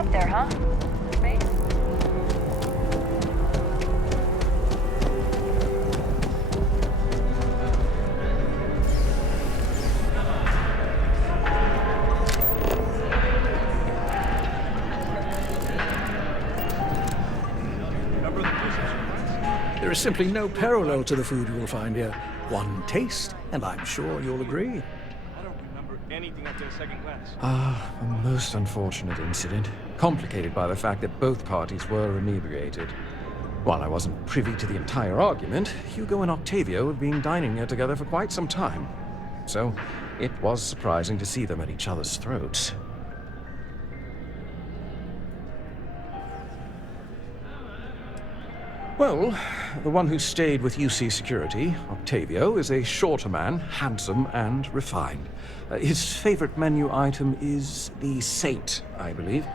up there, huh? Space. There is simply no parallel to the food you will find here. One taste, and I'm sure you'll agree. I don't remember anything after the second glance. A most unfortunate incident, complicated by the fact that both parties were inebriated. While I wasn't privy to the entire argument, Hugo and Octavio have been dining here together for quite some time. So, it was surprising to see them at each other's throats. Well, the one who stayed with UC Security, Octavio, is a shorter man, handsome and refined. His favorite menu item is the Saint, I believe.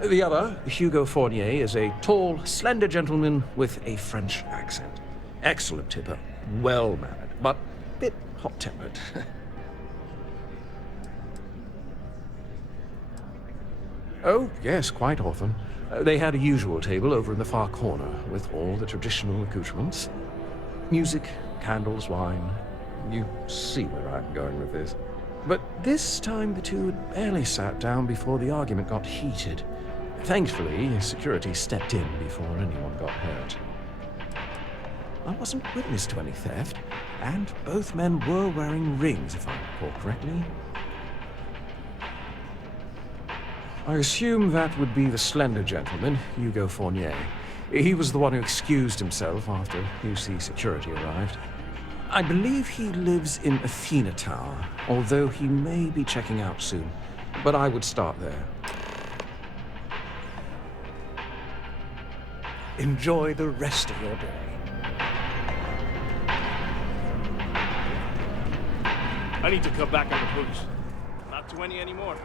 The other, Hugo Fournier, is a tall, slender gentleman with a French accent. Excellent tipper, well-mannered, but a bit hot-tempered. Oh, yes, quite often. They had a usual table over in the far corner, with all the traditional accoutrements. Music, candles, wine. You see where I'm going with this. But this time the two had barely sat down before the argument got heated. Thankfully, security stepped in before anyone got hurt. I wasn't witness to any theft, and both men were wearing rings, if I recall correctly. I assume that would be the slender gentleman, Hugo Fournier. He was the one who excused himself after UC security arrived. I believe he lives in Athena Tower, although he may be checking out soon. But I would start there. Enjoy the rest of your day. I need to cut back on the booze. Not too many anymore.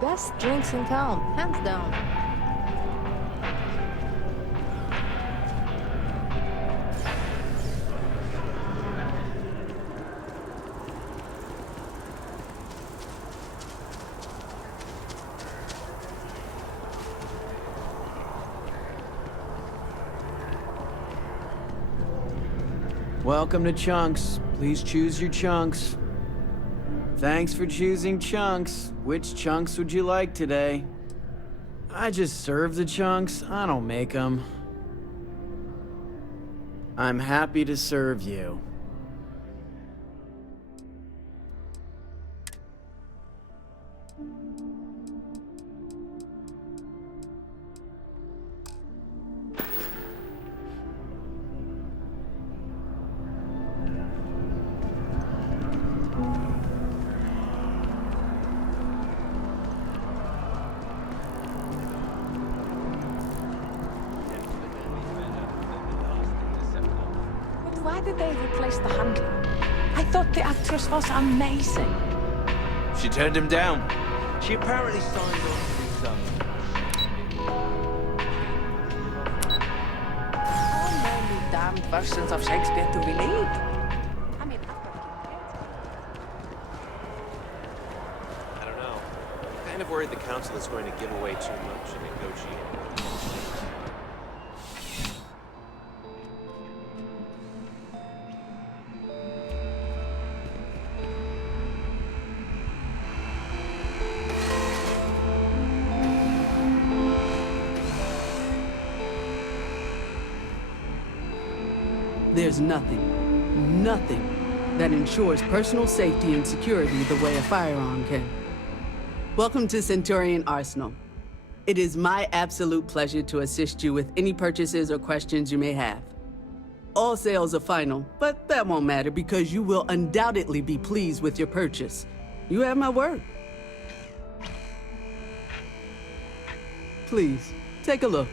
Best drinks in town, hands down. Welcome to Chunks. Please choose your chunks. Thanks for choosing chunks. Which chunks would you like today? I just serve the chunks. I don't make them. I'm happy to serve you. Why did they replace the handler? I thought the actress was amazing. She turned him down. She apparently signed on to do some. How many damned versions of Shakespeare do we need? I mean, I don't know. I'm kind of worried the council is going to give away too much in negotiating. There's nothing that ensures personal safety and security the way a firearm can. Welcome to Centurion Arsenal. It is my absolute pleasure to assist you with any purchases or questions you may have. All sales are final, but that won't matter because you will undoubtedly be pleased with your purchase. You have my word. Please, take a look.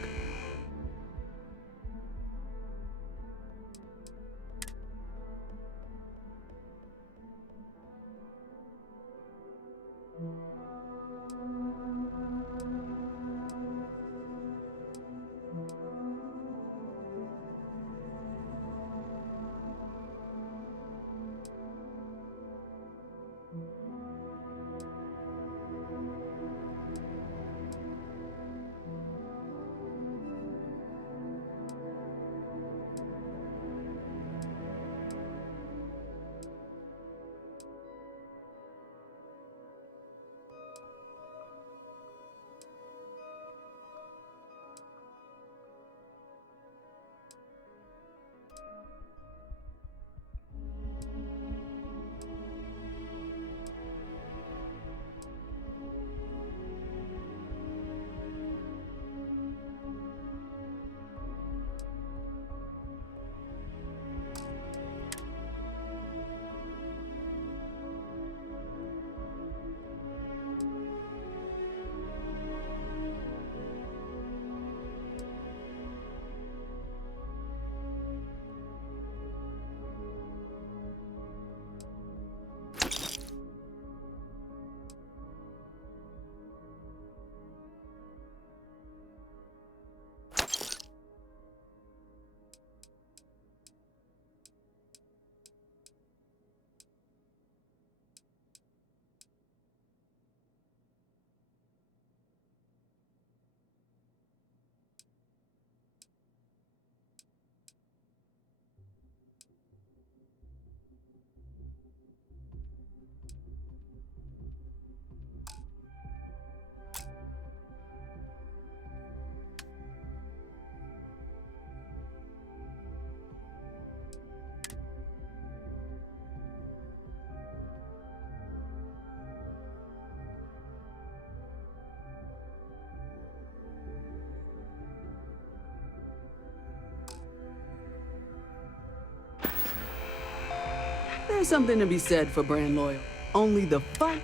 There's something to be said for brand loyal. Only the fun.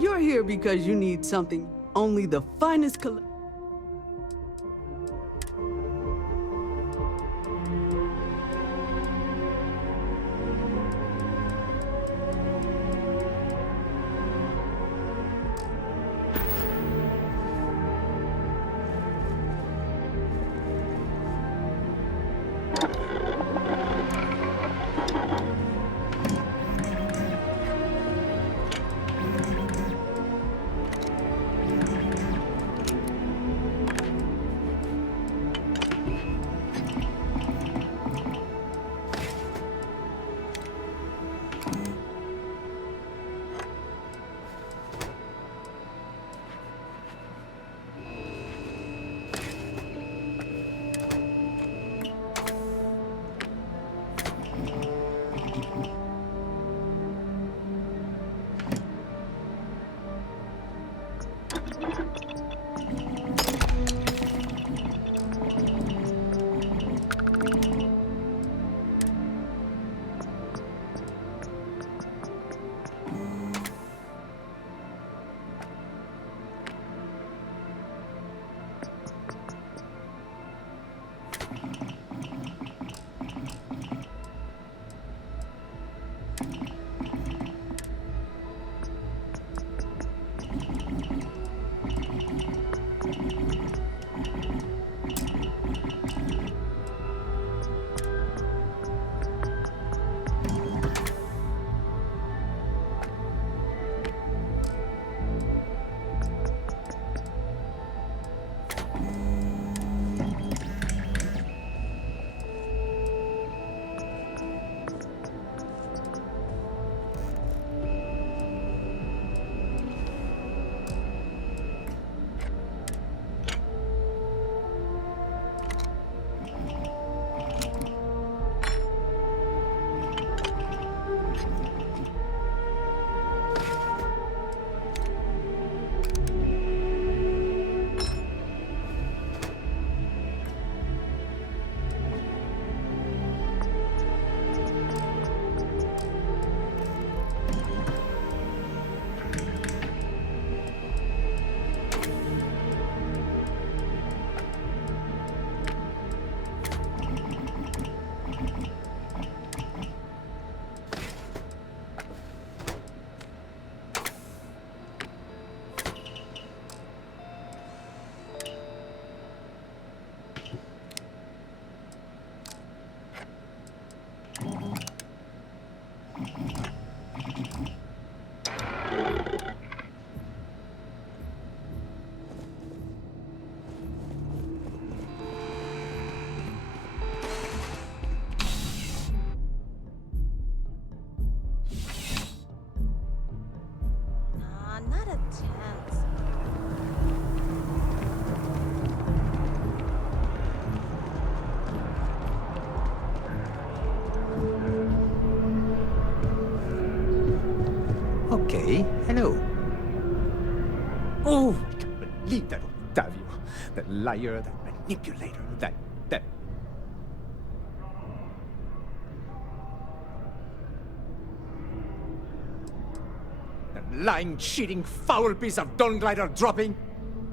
You're here because you need something only the finest Okay, hello. Oh, I can't believe that Octavio. That liar, that manipulator, that... That lying, cheating, foul piece of Dawn Glider dropping.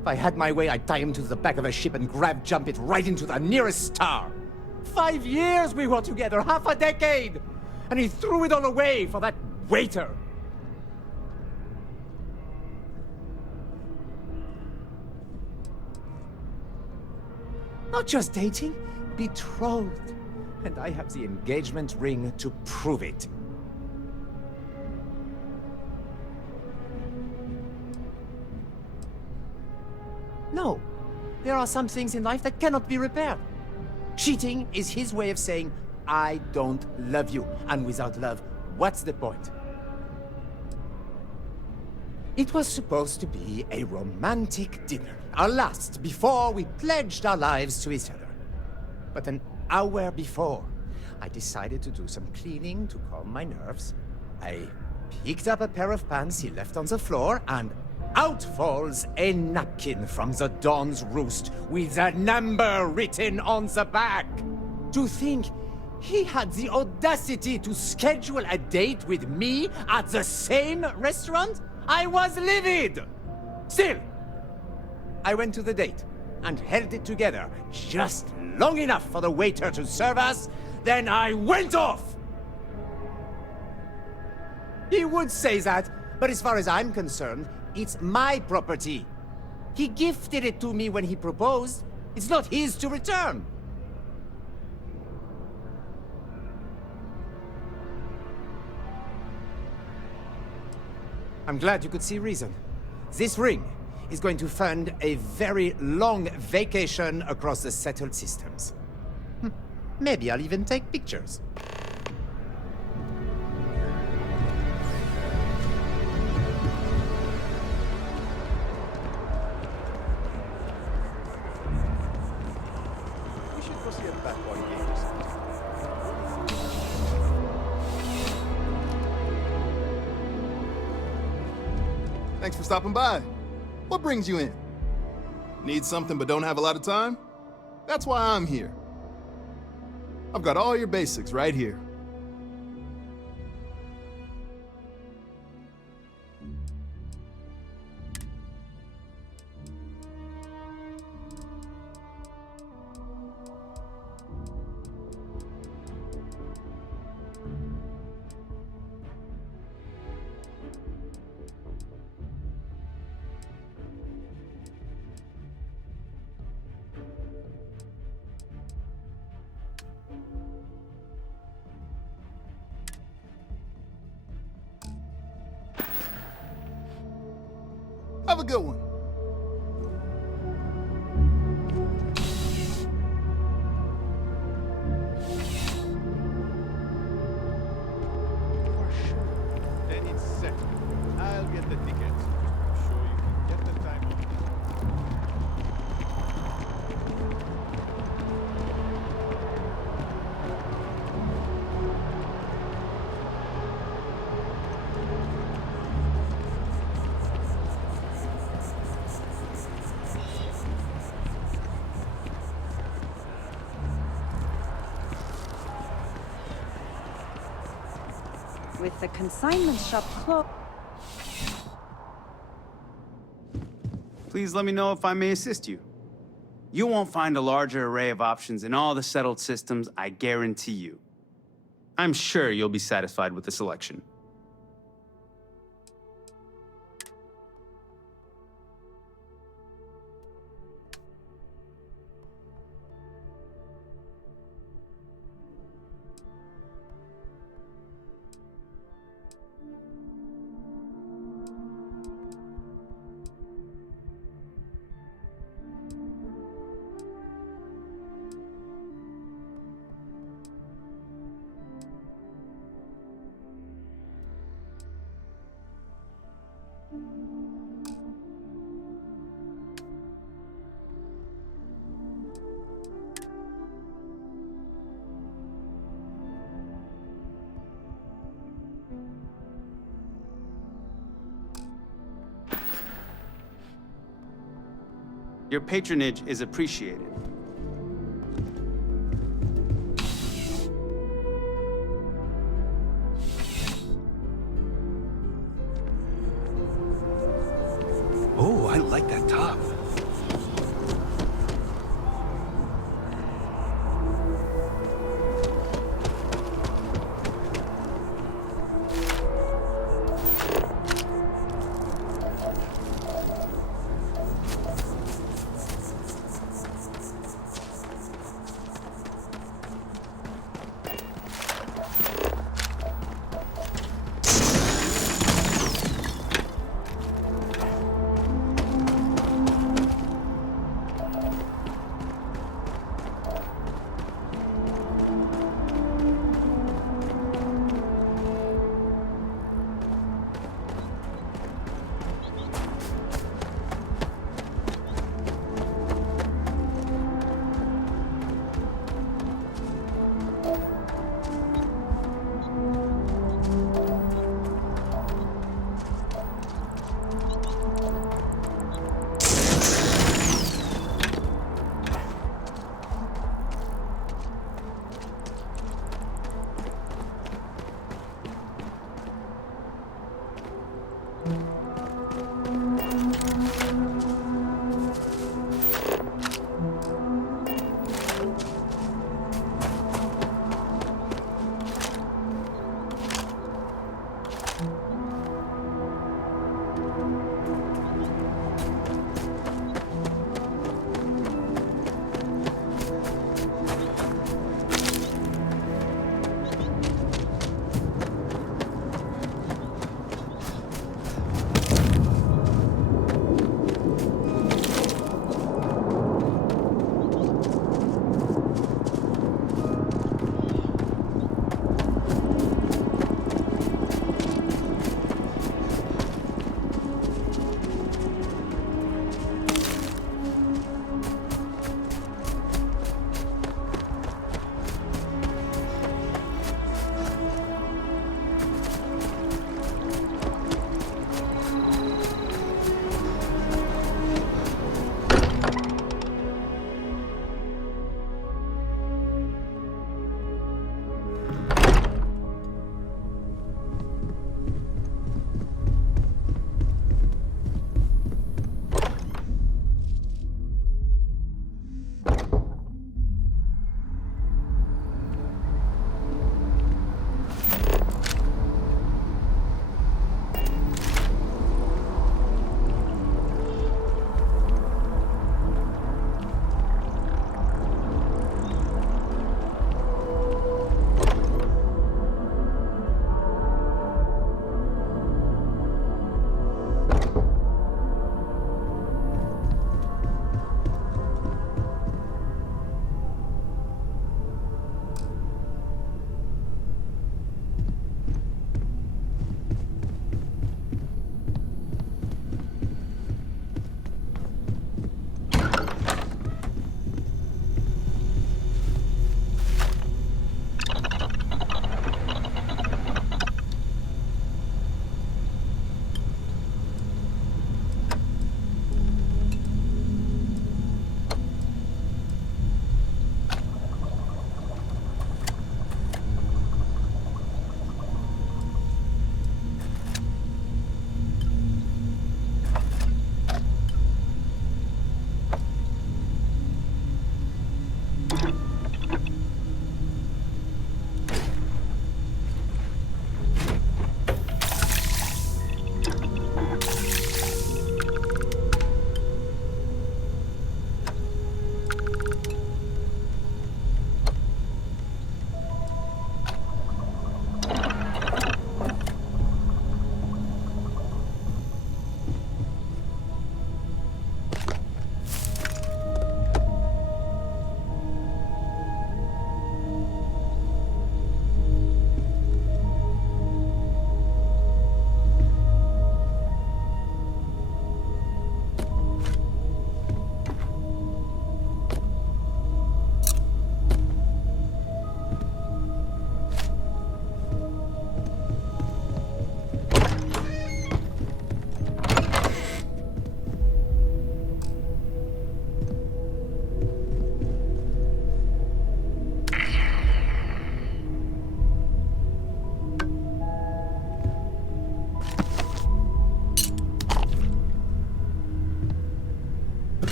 If I had my way, I'd tie him to the back of a ship and jump it right into the nearest star. 5 years we were together, half a decade! And he threw it all away for that waiter. Not just dating, betrothed. And I have the engagement ring to prove it. No, there are some things in life that cannot be repaired. Cheating is his way of saying, I don't love you. And without love, what's the point? It was supposed to be a romantic dinner. Our last before we pledged our lives to each other. But an hour before, I decided to do some cleaning to calm my nerves. I picked up a pair of pants he left on the floor, and out falls a napkin from the Dawn's Roost with a number written on the back. To think he had the audacity to schedule a date with me at the same restaurant? I was livid! Still, I went to the date and held it together just long enough for the waiter to serve us, then I went off! He would say that, but as far as I'm concerned, it's my property. He gifted it to me when he proposed. It's not his to return. I'm glad you could see reason. This ring is going to fund a very long vacation across the settled systems. Maybe I'll even take pictures. We should go see a backwater game or something. Thanks for stopping by. What brings you in? Need something but don't have a lot of time? That's why I'm here. I've got all your basics right here. Have a good one. Then it's set. I'll get the tickets. I'm sure you can get the time on it. With the consignment shop closed. Please let me know if I may assist you. You won't find a larger array of options in all the settled systems, I guarantee you. I'm sure you'll be satisfied with the selection. Your patronage is appreciated. Oh, I like that top.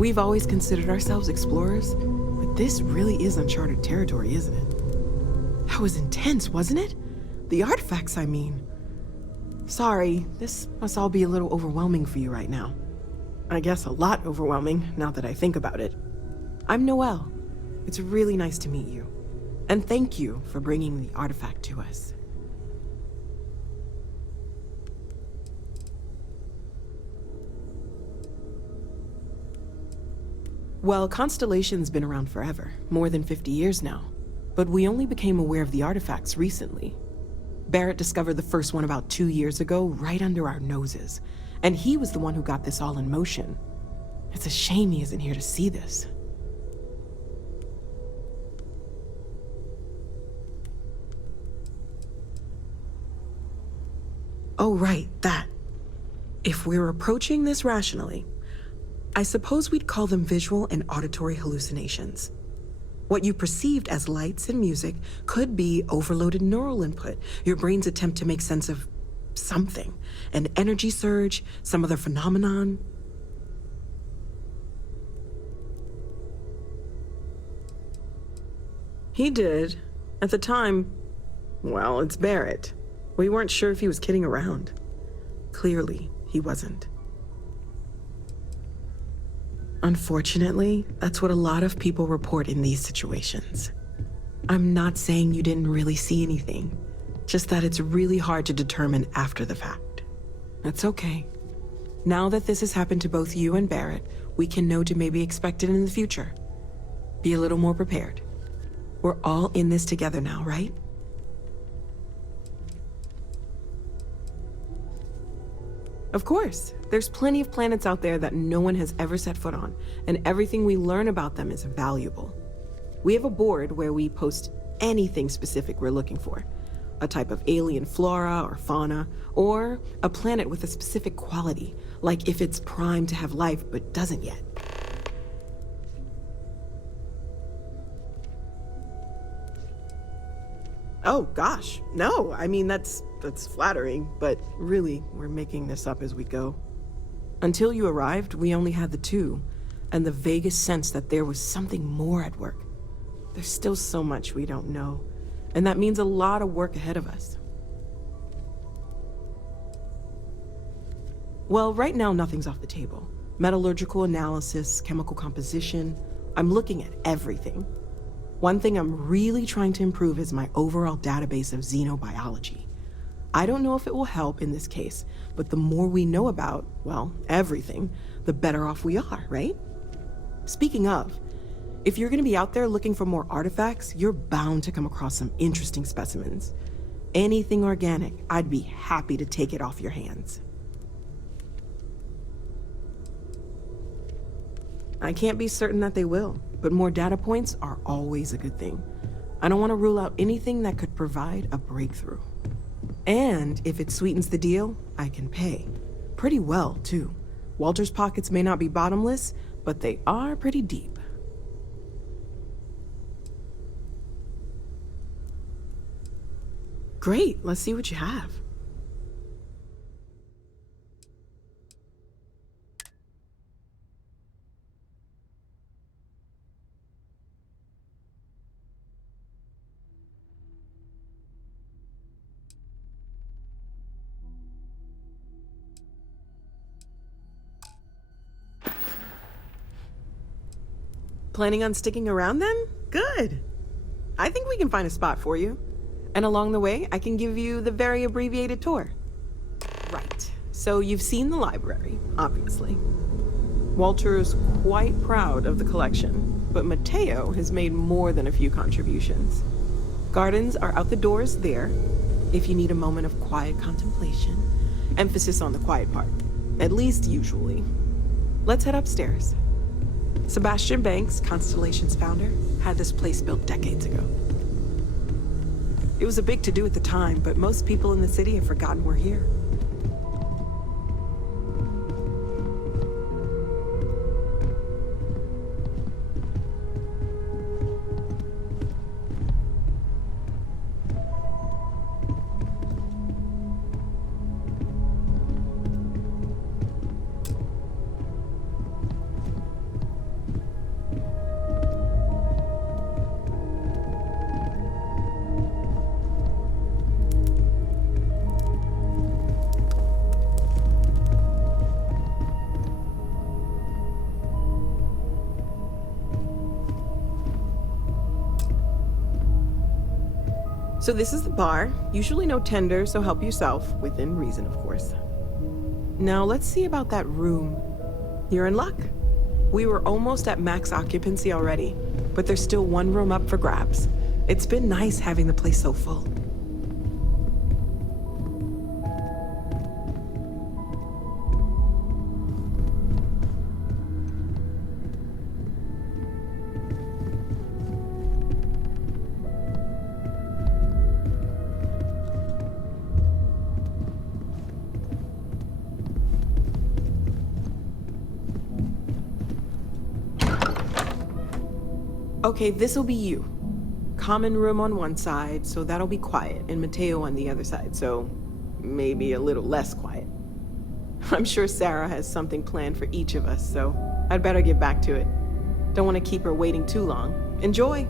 We've always considered ourselves explorers, but this really is uncharted territory, isn't it? That was intense, wasn't it? The artifacts, I mean. Sorry, this must all be a little overwhelming for you right now. I guess a lot overwhelming, now that I think about it. I'm Noelle. It's really nice to meet you. And thank you for bringing the artifact to us. Well, Constellation's been around forever, more than 50 years now. But we only became aware of the artifacts recently. Barrett discovered the first one about 2 years ago, right under our noses. And he was the one who got this all in motion. It's a shame he isn't here to see this. Oh, right, that. If we're approaching this rationally, I suppose we'd call them visual and auditory hallucinations. What you perceived as lights and music could be overloaded neural input, your brain's attempt to make sense of something, an energy surge, some other phenomenon. He did. At the time, well, it's Barrett. We weren't sure if he was kidding around. Clearly, he wasn't. Unfortunately, that's what a lot of people report in these situations. I'm not saying you didn't really see anything, just that it's really hard to determine after the fact. That's okay. Now that this has happened to both you and Barrett, we can know to maybe expect it in the future. Be a little more prepared. We're all in this together now, right? Of course. There's plenty of planets out there that no one has ever set foot on, and everything we learn about them is valuable. We have a board where we post anything specific we're looking for. A type of alien flora or fauna, or a planet with a specific quality, like if it's primed to have life but doesn't yet. Oh gosh, no, I mean that's flattering, but really, we're making this up as we go. Until you arrived, we only had the two, and the vaguest sense that there was something more at work. There's still so much we don't know, and that means a lot of work ahead of us. Well, right now nothing's off the table. Metallurgical analysis, chemical composition, I'm looking at everything. One thing I'm really trying to improve is my overall database of xenobiology. I don't know if it will help in this case, but the more we know about, well, everything, the better off we are, right? Speaking of, if you're gonna be out there looking for more artifacts, you're bound to come across some interesting specimens. Anything organic, I'd be happy to take it off your hands. I can't be certain that they will, but more data points are always a good thing. I don't want to rule out anything that could provide a breakthrough. And if it sweetens the deal, I can pay. Pretty well, too. Walter's pockets may not be bottomless, but they are pretty deep. Great, let's see what you have. Planning on sticking around then? Good. I think we can find a spot for you. And along the way, I can give you the very abbreviated tour. Right. So you've seen the library, obviously. Walter is quite proud of the collection, but Mateo has made more than a few contributions. Gardens are out the doors there, if you need a moment of quiet contemplation. Emphasis on the quiet part, at least usually. Let's head upstairs. Sebastian Banks, Constellation's founder, had this place built decades ago. It was a big to-do at the time, but most people in the city have forgotten we're here. So this is the bar. Usually no tender, so help yourself, within reason, of course. Now let's see about that room. You're in luck. We were almost at max occupancy already, but there's still one room up for grabs. It's been nice having the place so full. Okay, this'll be you. Common room on one side, so that'll be quiet, and Mateo on the other side, so maybe a little less quiet. I'm sure Sarah has something planned for each of us, so I'd better get back to it. Don't want to keep her waiting too long. Enjoy!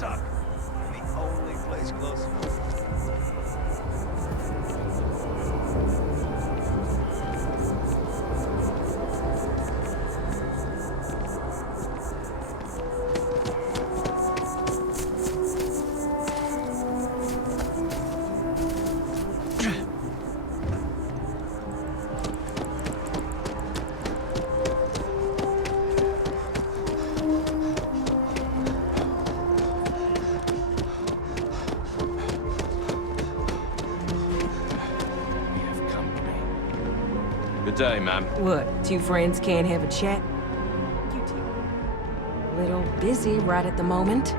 stuck. The only place close enough. Good day, ma'am. What, two friends can't have a chat? You two. A little busy right at the moment.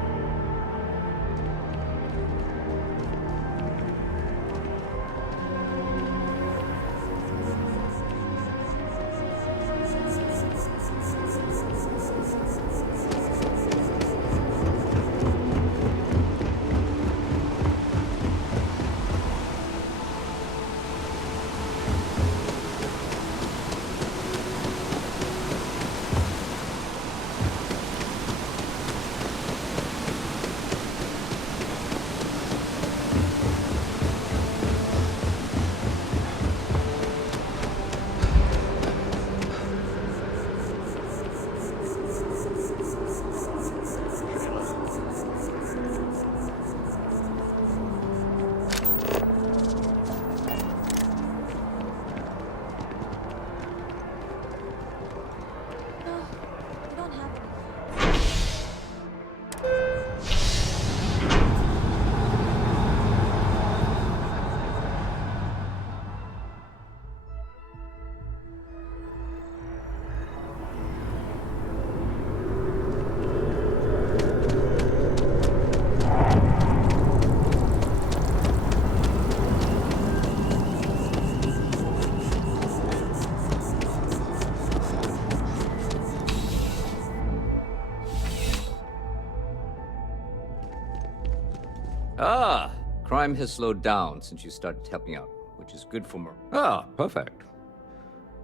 Ah, crime has slowed down since you started helping out, which is good for more. Ah, perfect.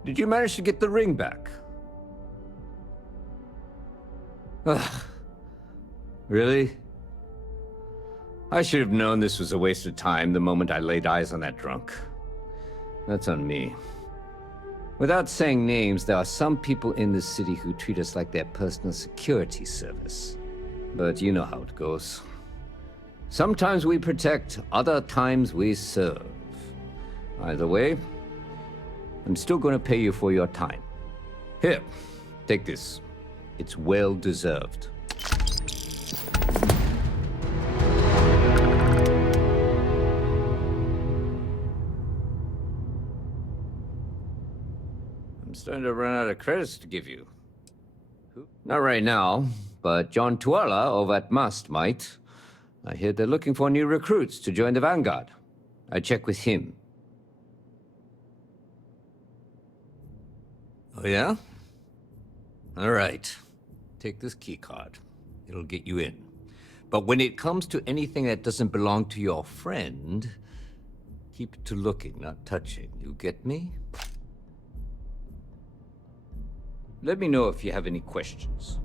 Did you manage to get the ring back? Ugh. Really? I should have known this was a waste of time the moment I laid eyes on that drunk. That's on me. Without saying names, there are some people in this city who treat us like their personal security service. But you know how it goes. Sometimes we protect, other times we serve. Either way, I'm still going to pay you for your time. Here, take this. It's well deserved. I'm starting to run out of credits to give you. Not right now, but John Tuala over at Must might. I hear they're looking for new recruits to join the Vanguard. I check with him. Oh, yeah? All right. Take this key card. It'll get you in. But when it comes to anything that doesn't belong to your friend, keep it to looking, not touching. You get me? Let me know if you have any questions.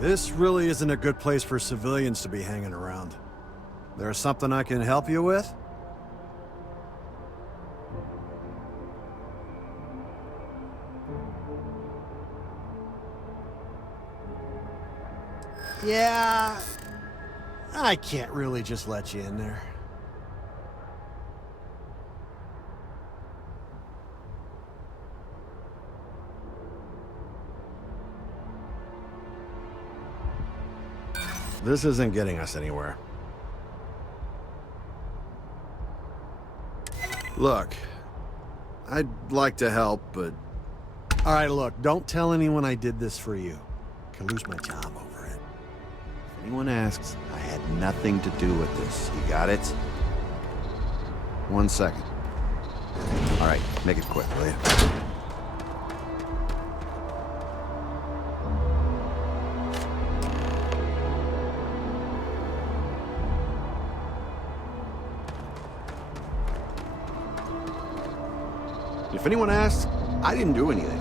this really isn't a good place for civilians to be hanging around. There's something I can help you with? Yeah, I can't really just let you in there. This isn't getting us anywhere. Look, I'd like to help, but... All right, look, don't tell anyone I did this for you. I could lose my job over it. If anyone asks, I had nothing to do with this. You got it? 1 second. All right, make it quick, will you? If anyone asks, I didn't do anything.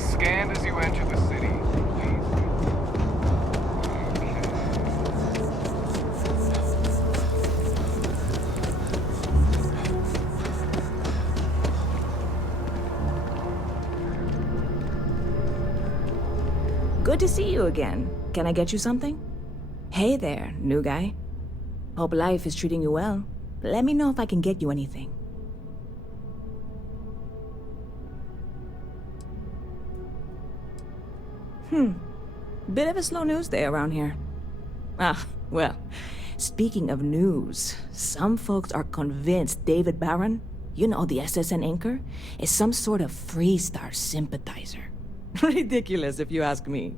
Scanned as you enter the city. Good to see you again. Can I get you something? Hey there, new guy. Hope life is treating you well. Let me know if I can get you anything. Bit of a slow news day around here. Ah, well, speaking of news, some folks are convinced David Barron, you know, the SSN anchor, is some sort of Freestar sympathizer. Ridiculous, if you ask me.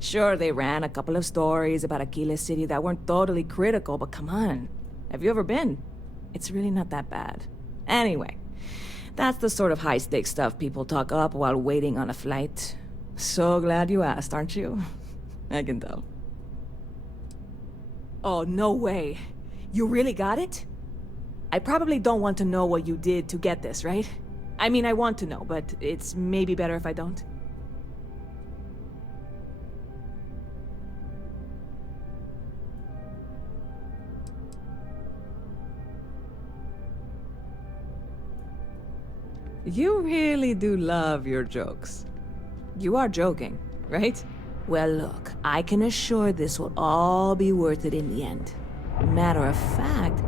Sure, they ran a couple of stories about Eclispe City that weren't totally critical, but come on. Have you ever been? It's really not that bad. Anyway, that's the sort of high-stakes stuff people talk up while waiting on a flight. So glad you asked, aren't you? I can tell. Oh, no way. You really got it? I probably don't want to know what you did to get this, right? I mean, I want to know, but it's maybe better if I don't. You really do love your jokes. You are joking, right? Well, look, I can assure this will all be worth it in the end. Matter of fact,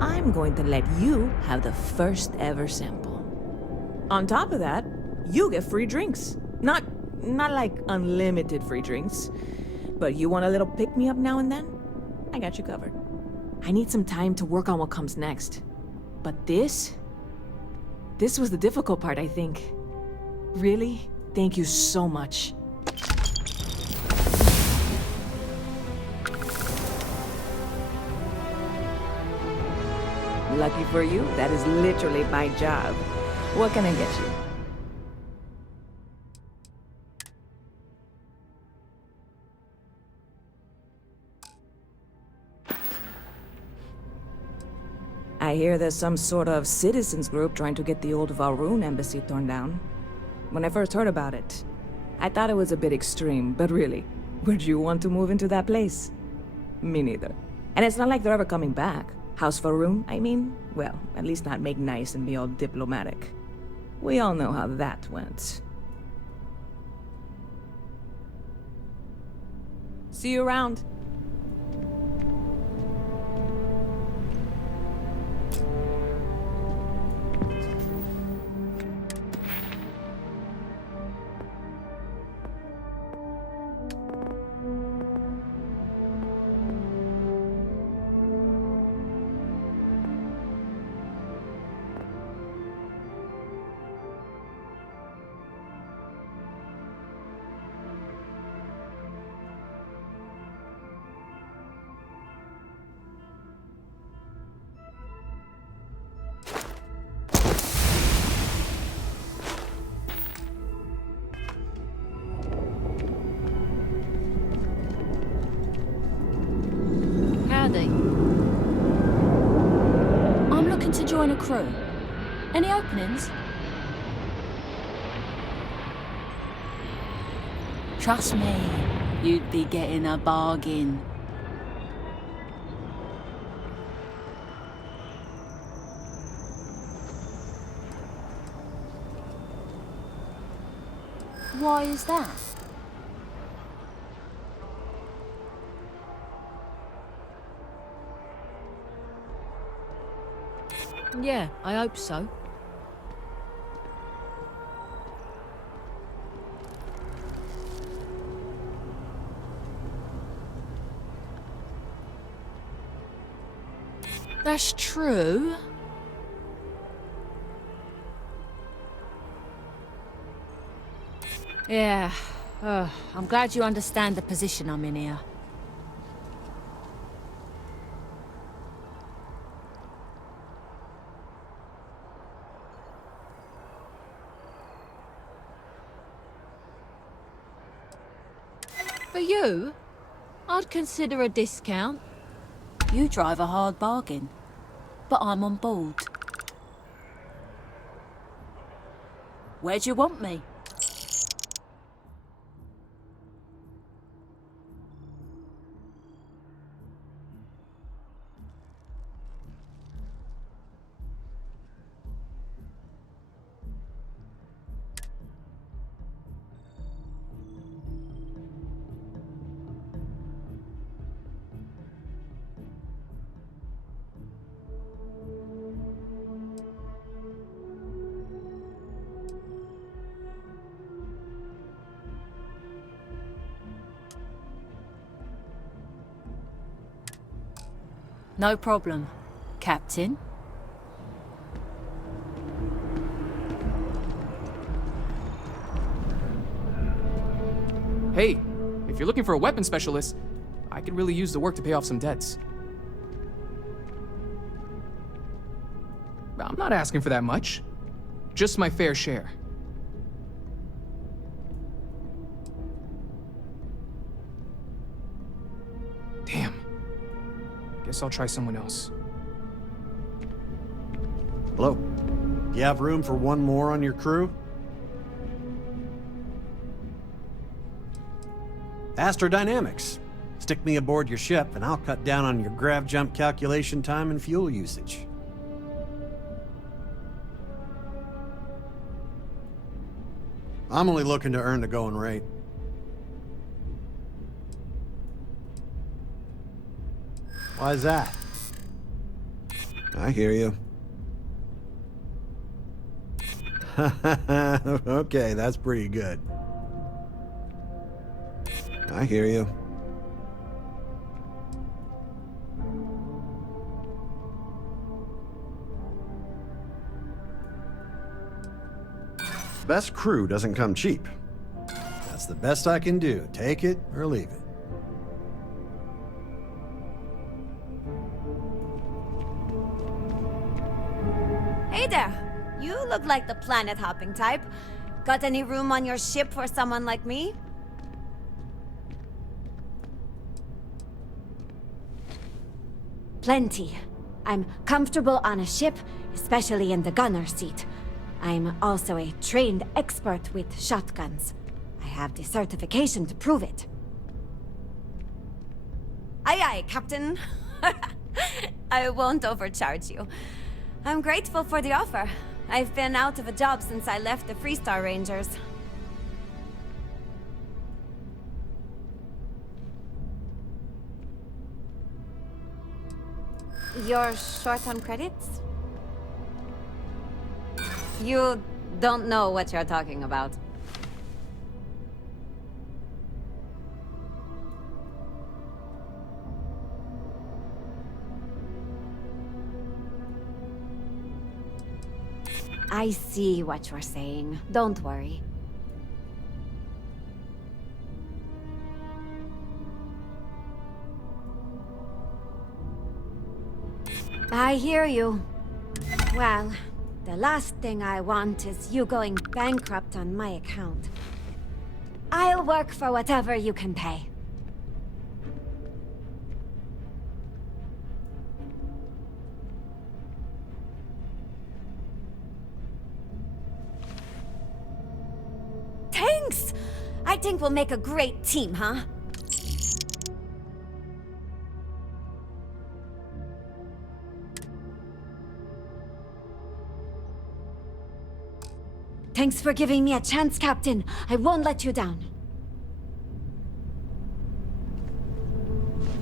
I'm going to let you have the first ever sample. On top of that, you get free drinks. Not like unlimited free drinks, but you want a little pick-me-up now and then? I got you covered. I need some time to work on what comes next. But this was the difficult part, I think. Really? Thank you so much. Lucky for you, that is literally my job. What can I get you? I hear there's some sort of citizens group trying to get the old Valroon embassy torn down. When I first heard about it, I thought it was a bit extreme, but really, would you want to move into that place? Me neither. And it's not like they're ever coming back. House Valroon, I mean? Well, at least not make nice and be all diplomatic. We all know how that went. See you around. to join a crew. Any openings? Trust me, you'd be getting a bargain. Why is that? Yeah, I hope so. That's true. Yeah, I'm glad you understand the position I'm in here. For you, I'd consider a discount. You drive a hard bargain, but I'm on board. Where'd you want me? No problem, Captain. Hey, if you're looking for a weapon specialist, I could really use the work to pay off some debts. I'm not asking for that much. Just my fair share. Damn. Guess I'll try someone else. Hello. Do you have room for one more on your crew? Astrodynamics. Stick me aboard your ship and I'll cut down on your grav jump calculation time and fuel usage. I'm only looking to earn the going rate. Why's that? I hear you. Okay, that's pretty good. I hear you. Best crew doesn't come cheap. That's the best I can do. Take it or leave it. Hey there! You look like the planet-hopping type. Got any room on your ship for someone like me? Plenty. I'm comfortable on a ship, especially in the gunner seat. I'm also a trained expert with shotguns. I have the certification to prove it. Aye aye, Captain. I won't overcharge you. I'm grateful for the offer. I've been out of a job since I left the Freestar Rangers. You're short on credits? You don't know what you're talking about. I see what you're saying. Don't worry. I hear you. Well, the last thing I want is you going bankrupt on my account. I'll work for whatever you can pay. Thanks! I think we'll make a great team, huh? Thanks for giving me a chance, Captain. I won't let you down.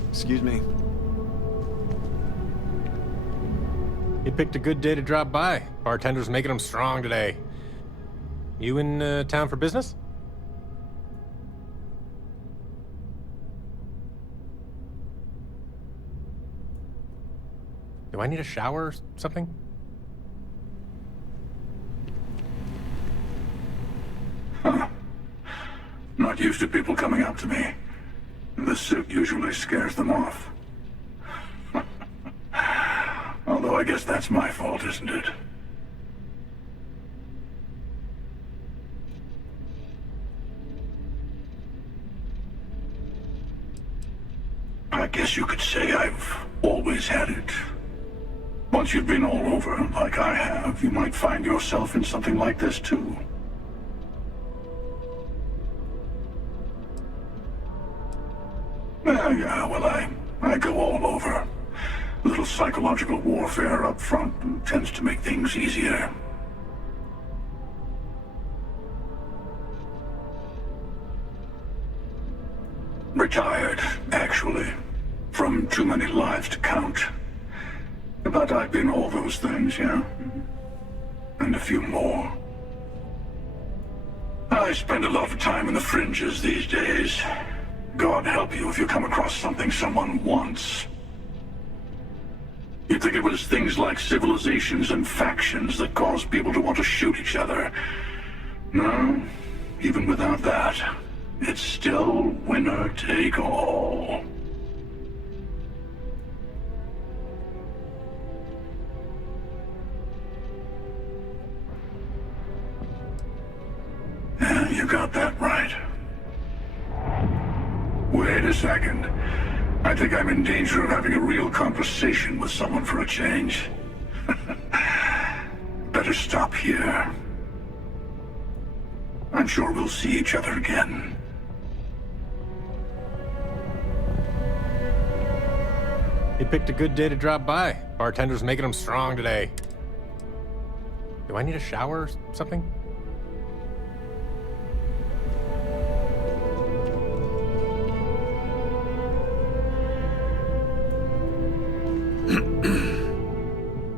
Excuse me. You picked a good day to drop by. Bartender's making them strong today. You in town for business? Do I need a shower or something? Not used to people coming up to me. The suit usually scares them off. Although I guess that's my fault, isn't it? I guess you could say I've always had it. Once you've been all over, like I have, you might find yourself in something like this too. Yeah, well, I go all over. A little psychological warfare up front tends to make things easier. Retired, actually. From too many lives to count. But I've been all those things, yeah? And a few more. I spend a lot of time in the fringes these days. God help you if you come across something someone wants. You'd think it was things like civilizations and factions that cause people to want to shoot each other. No, even without that, it's still winner take all. Yeah, you got that right. Wait a second. I think I'm in danger of having a real conversation with someone for a change. Better stop here. I'm sure we'll see each other again. You picked a good day to drop by. Bartender's making them strong today. Do I need a shower or something?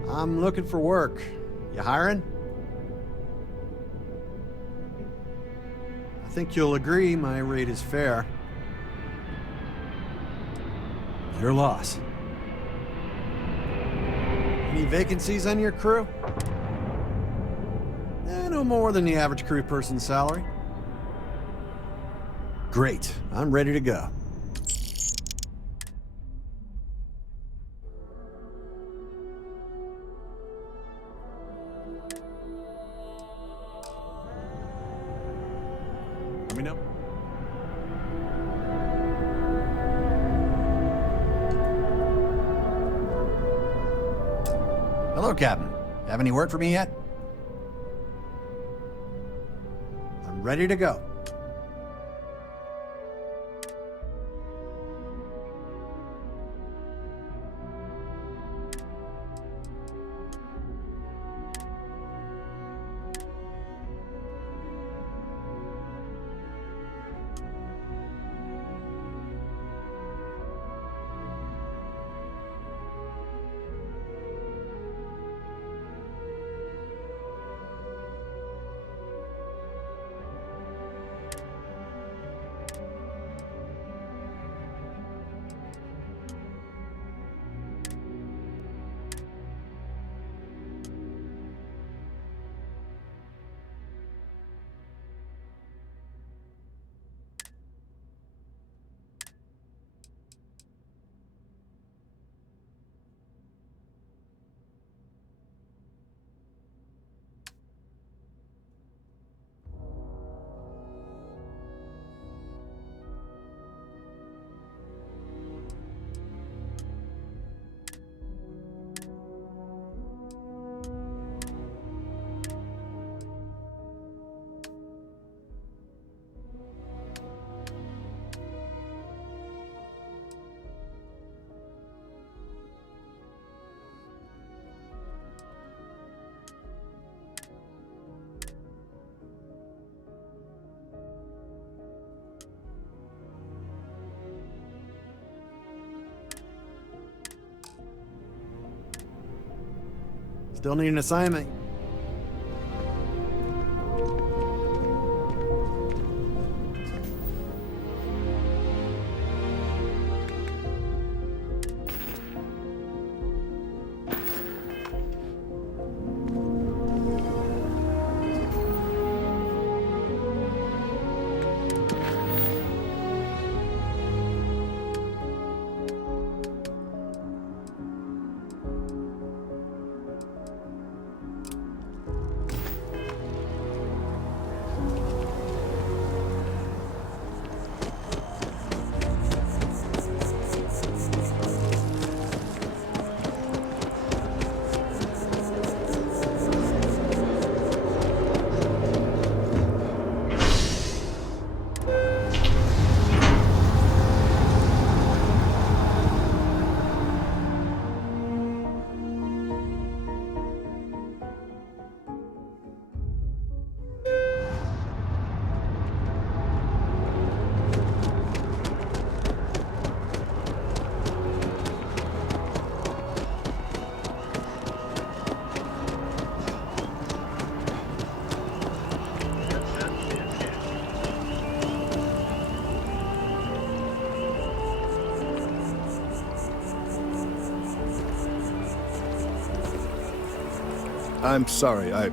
I'm looking for work. You hiring? I think you'll agree my rate is fair. Your loss. Any vacancies on your crew? No more than the average crew person's salary. Great. I'm ready to go. Let me know. Hello, Captain. Have any work for me yet? I'm ready to go. Still need an assignment. I'm sorry, I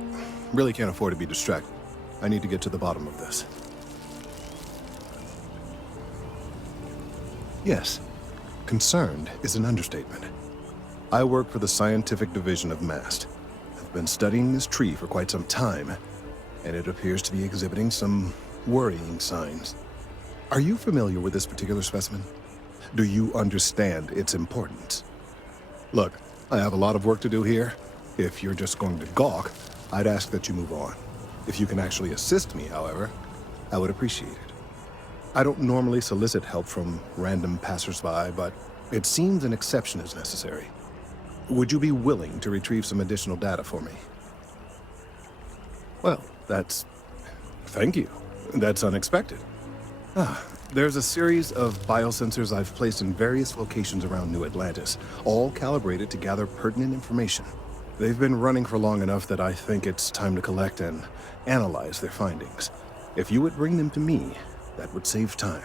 really can't afford to be distracted. I need to get to the bottom of this. Yes, concerned is an understatement. I work for the scientific division of MAST. I've been studying this tree for quite some time, and it appears to be exhibiting some worrying signs. Are you familiar with this particular specimen? Do you understand its importance? Look, I have a lot of work to do here. If you're just going to gawk, I'd ask that you move on. If you can actually assist me, however, I would appreciate it. I don't normally solicit help from random passersby, but it seems an exception is necessary. Would you be willing to retrieve some additional data for me? Well, thank you. That's unexpected. There's a series of biosensors I've placed in various locations around New Atlantis, all calibrated to gather pertinent information. They've been running for long enough that I think it's time to collect and analyze their findings. If you would bring them to me, that would save time.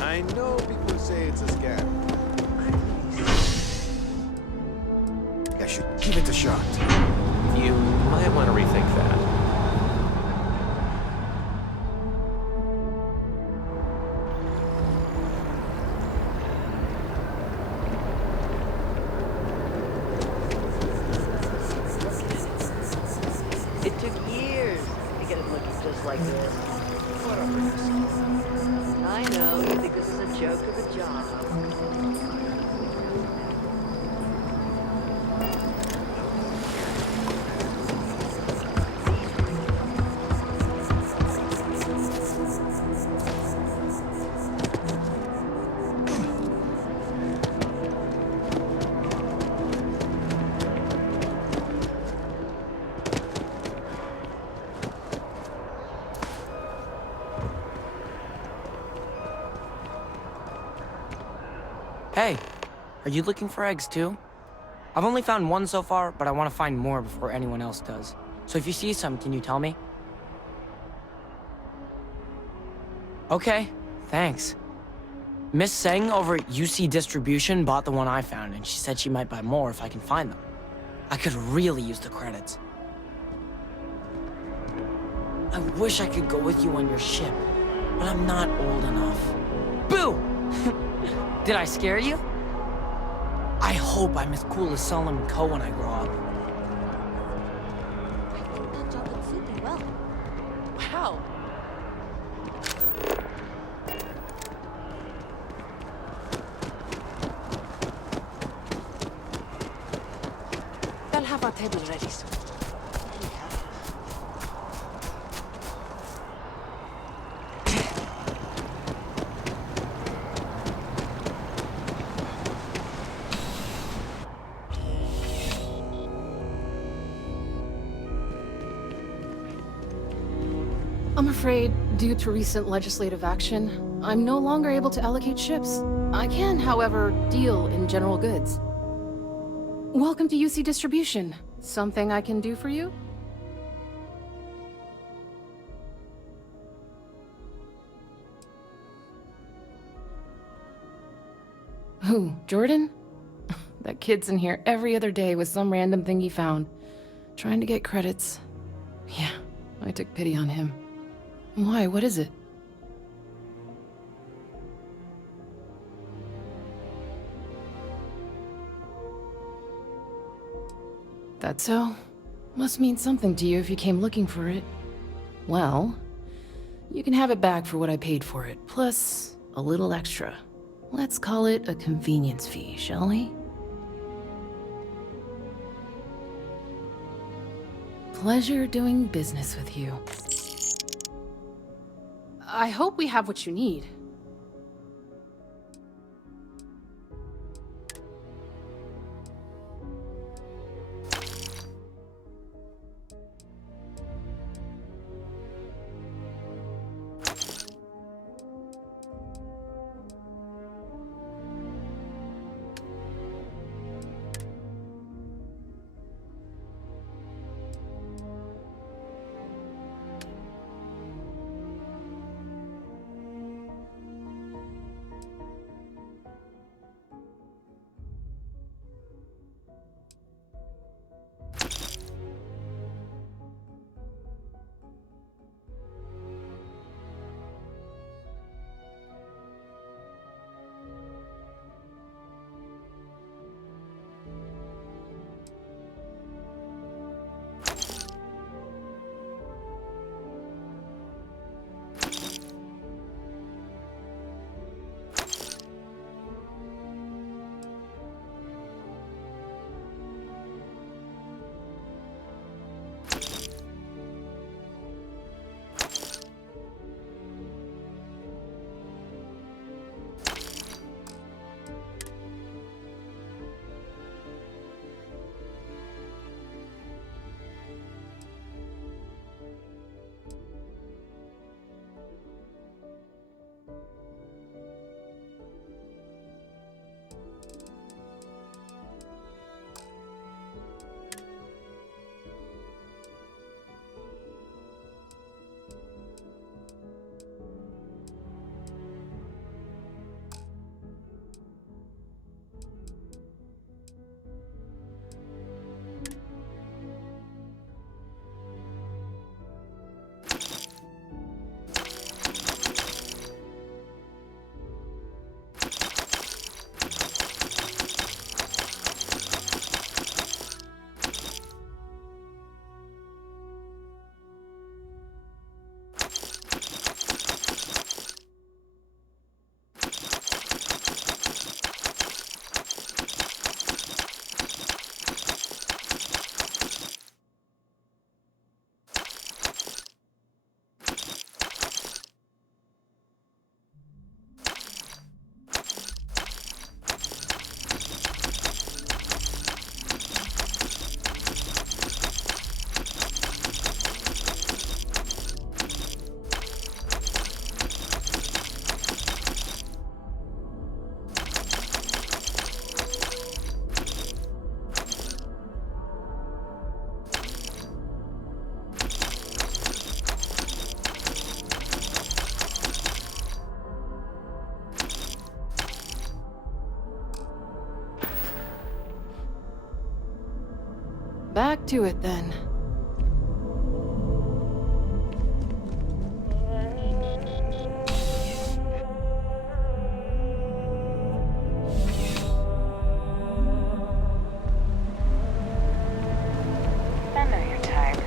I know people say it's a scam. I should give it a shot. You might want to rethink that. in years to get it looking just like this. What a risk. I know you think this is a joke of a job. Hey, are you looking for eggs too? I've only found one so far, but I want to find more before anyone else does. So if you see some, can you tell me? Okay, thanks. Miss Seng over at UC Distribution bought the one I found, and she said she might buy more if I can find them. I could really use the credits. I wish I could go with you on your ship, but I'm not old enough. Boo! Did I scare you? I hope I'm as cool as Solomon Coe when I grow up. I think that job would suit you well. Wow. They'll have our table ready soon. I'm afraid, due to recent legislative action, I'm no longer able to allocate ships. I can, however, deal in general goods. Welcome to UC Distribution. Something I can do for you? Who, Jordan? That kid's in here every other day with some random thing he found, trying to get credits. Yeah, I took pity on him. Why? What is it? That so? Must mean something to you if you came looking for it. Well, you can have it back for what I paid for it, plus a little extra. Let's call it a convenience fee, shall we? Pleasure doing business with you. I hope we have what you need. to it then. I know your type.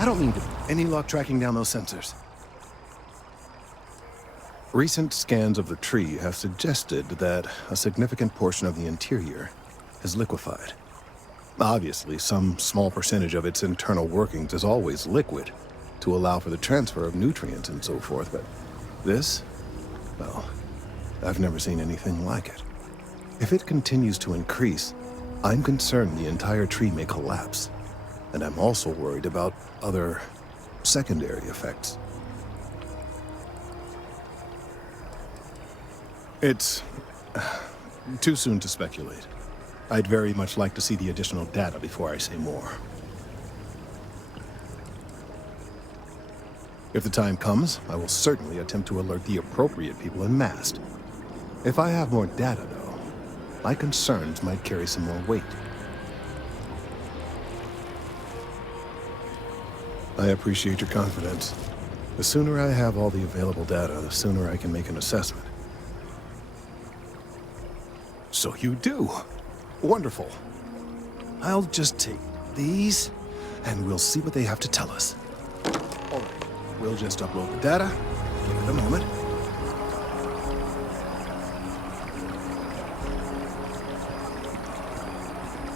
I don't mean to. Any luck tracking down those sensors? Recent scans of the tree have suggested that a significant portion of the interior is liquefied. Obviously, some small percentage of its internal workings is always liquid to allow for the transfer of nutrients and so forth, but this, well, I've never seen anything like it. If it continues to increase, I'm concerned the entire tree may collapse. And I'm also worried about other secondary effects. It's too soon to speculate. I'd very much like to see the additional data before I say more. If the time comes, I will certainly attempt to alert the appropriate people en masse. If I have more data, though, my concerns might carry some more weight. I appreciate your confidence. The sooner I have all the available data, the sooner I can make an assessment. So you do? Wonderful. I'll just take these, and we'll see what they have to tell us. All right, we'll just upload the data. Give it a moment.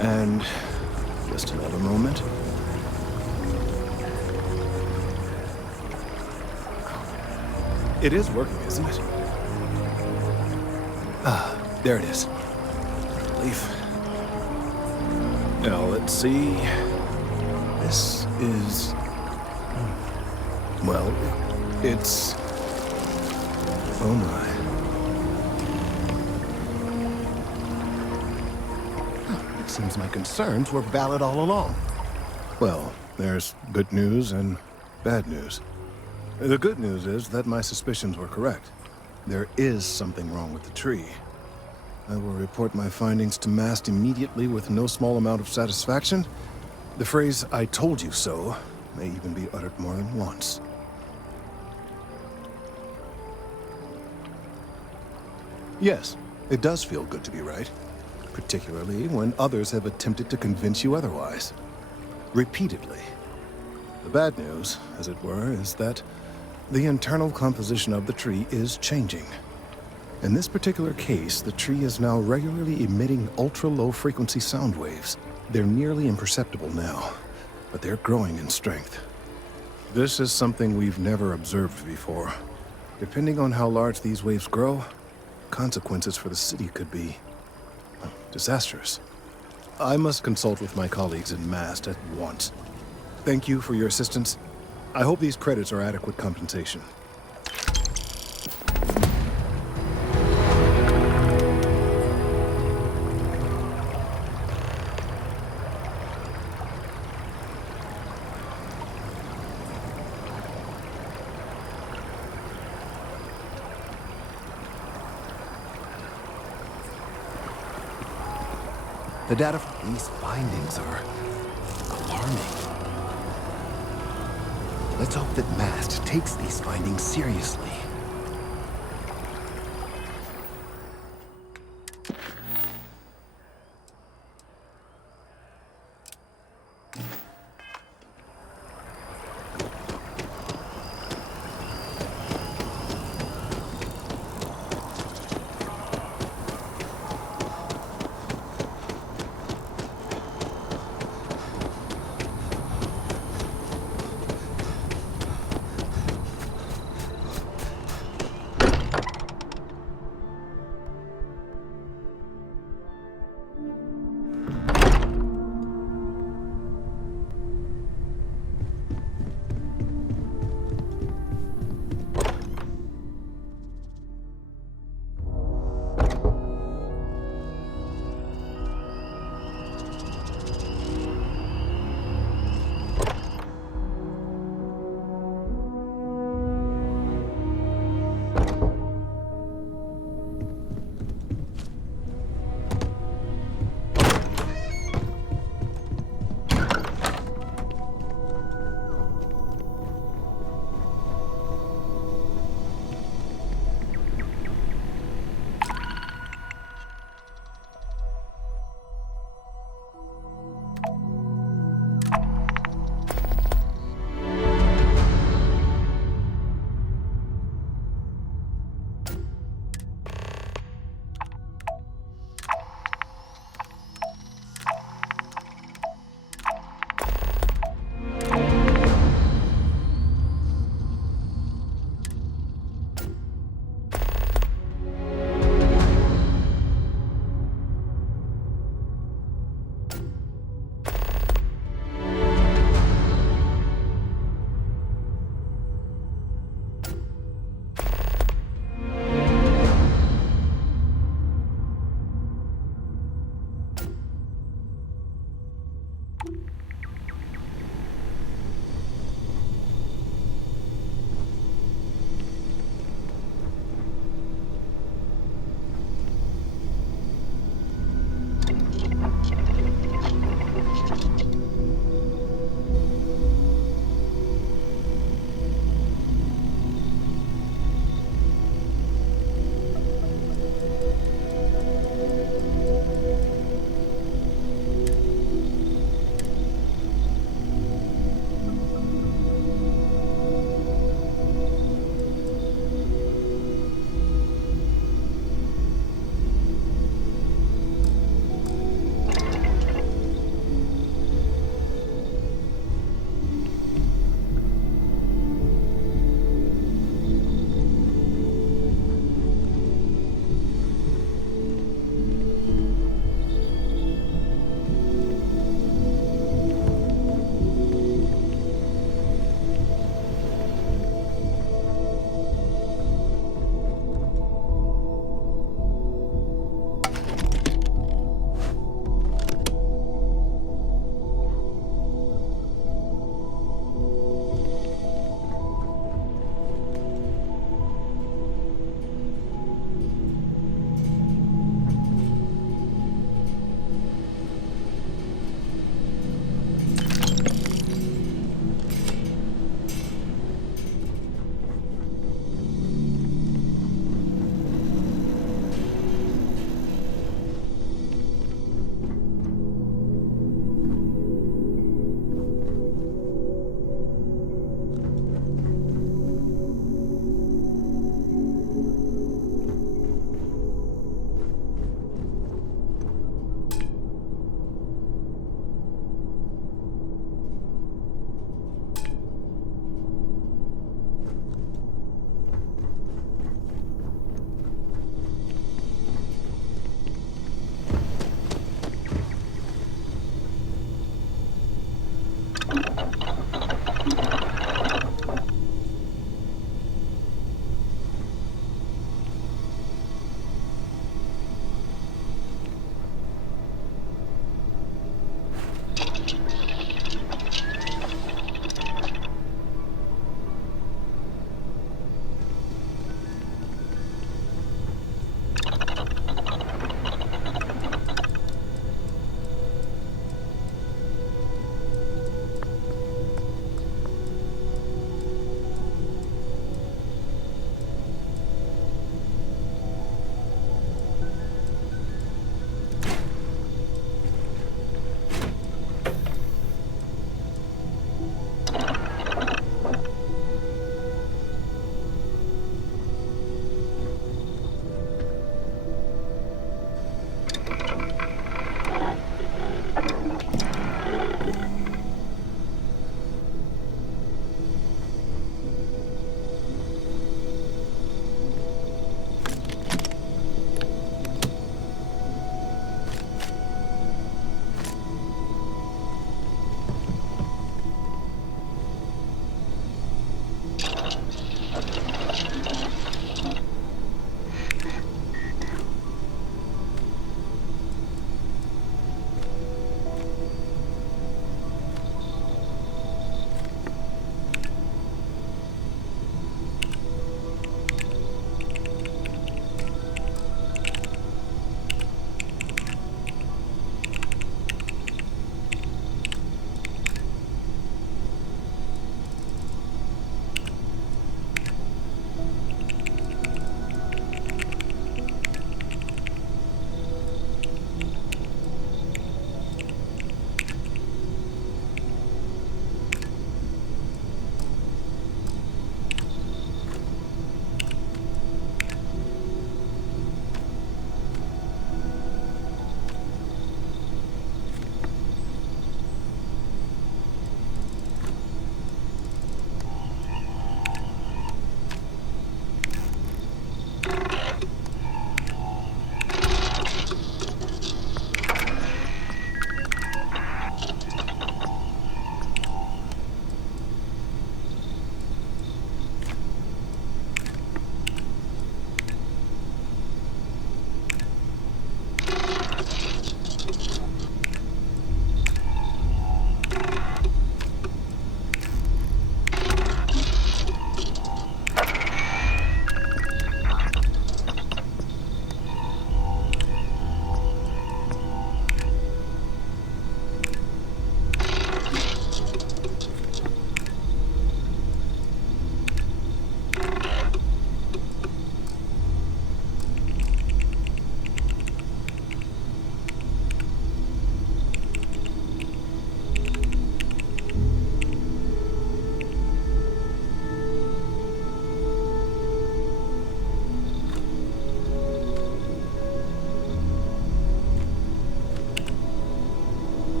And just another moment. It is working, isn't it? Ah, there it is. Relief. Now, let's see. This is... well, it's... oh my. It seems my concerns were valid all along. Well, there's good news and bad news. The good news is that my suspicions were correct. There is something wrong with the tree. I will report my findings to MAST immediately with no small amount of satisfaction. The phrase, "I told you so," may even be uttered more than once. Yes, it does feel good to be right, particularly when others have attempted to convince you otherwise. Repeatedly. The bad news, as it were, is that the internal composition of the tree is changing. In this particular case, the tree is now regularly emitting ultra-low frequency sound waves. They're nearly imperceptible now, but they're growing in strength. This is something we've never observed before. Depending on how large these waves grow, consequences for the city could be disastrous. I must consult with my colleagues in MAST at once. Thank you for your assistance. I hope these credits are adequate compensation. The data from these findings are alarming. Let's hope that MAST takes these findings seriously.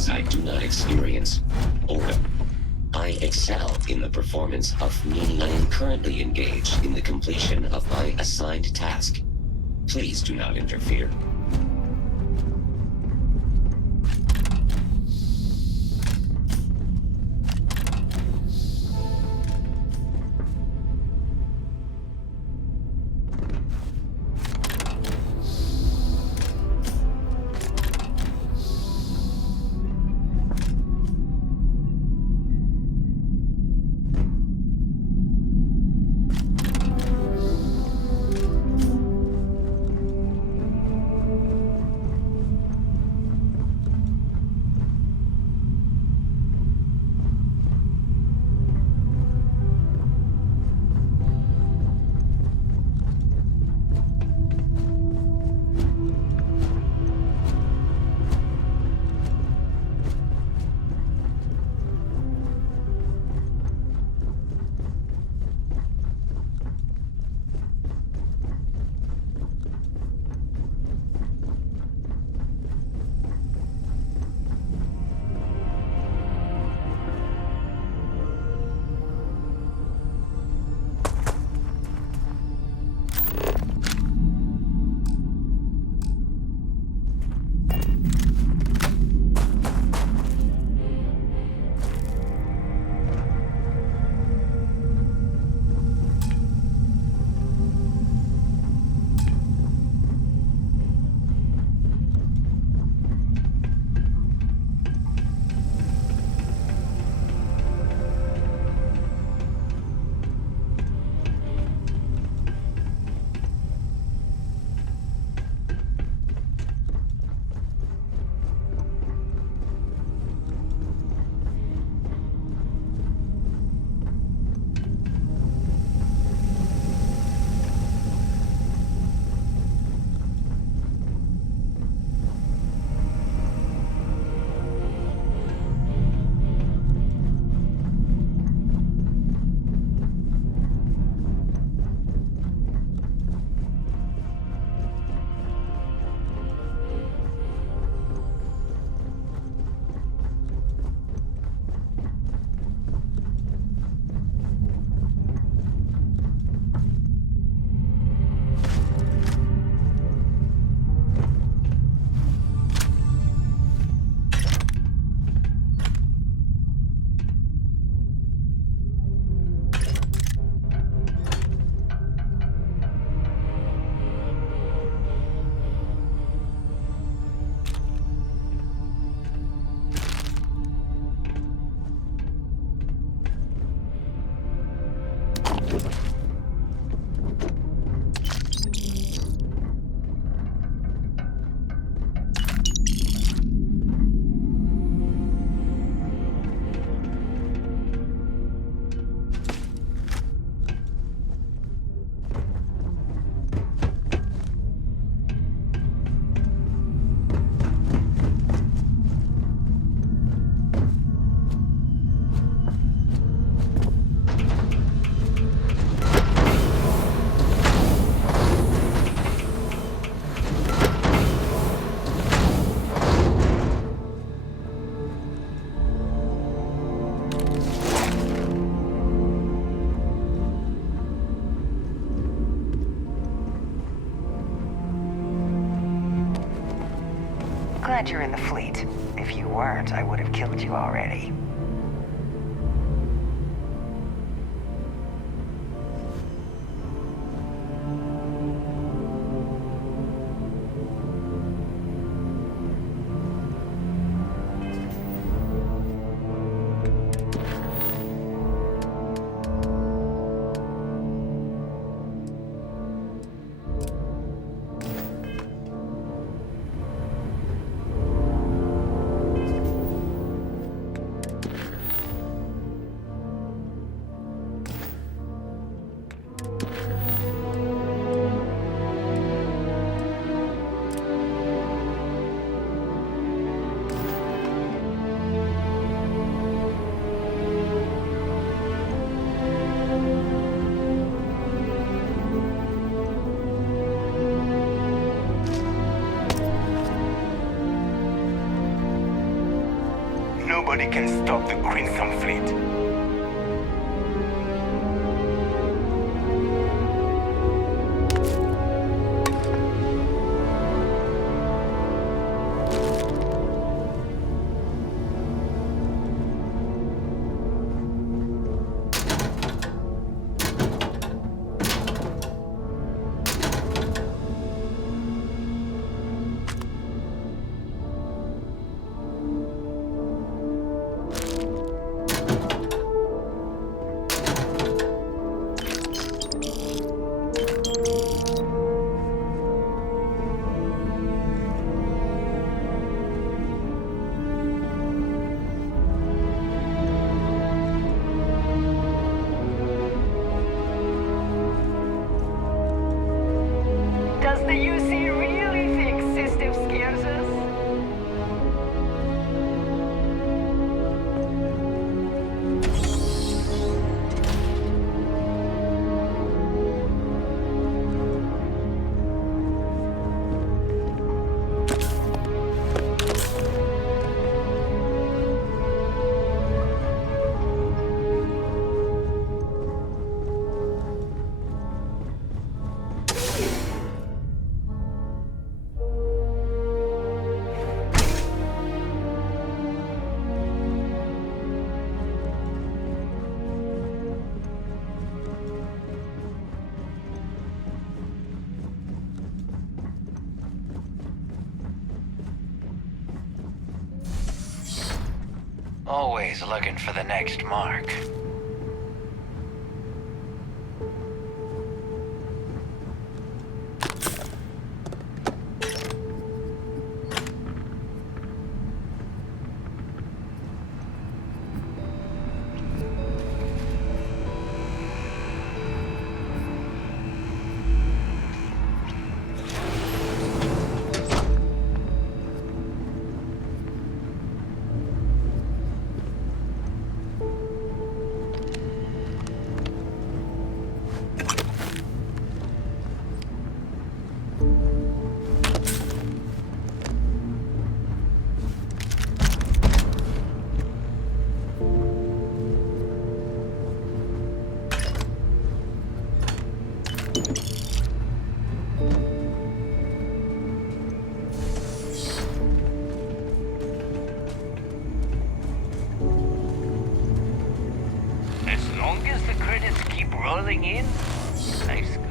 because I do not experience boredom. I excel in the performance of meaning. I am currently engaged in the completion of my assigned task. Please do not interfere. Glad you're in the fleet. If you weren't, I would have killed you already. Nobody can stop the Crimson Fleet. Does the UC really think system scares us? Always looking for the next mark. As long as the credits keep rolling in, life's good.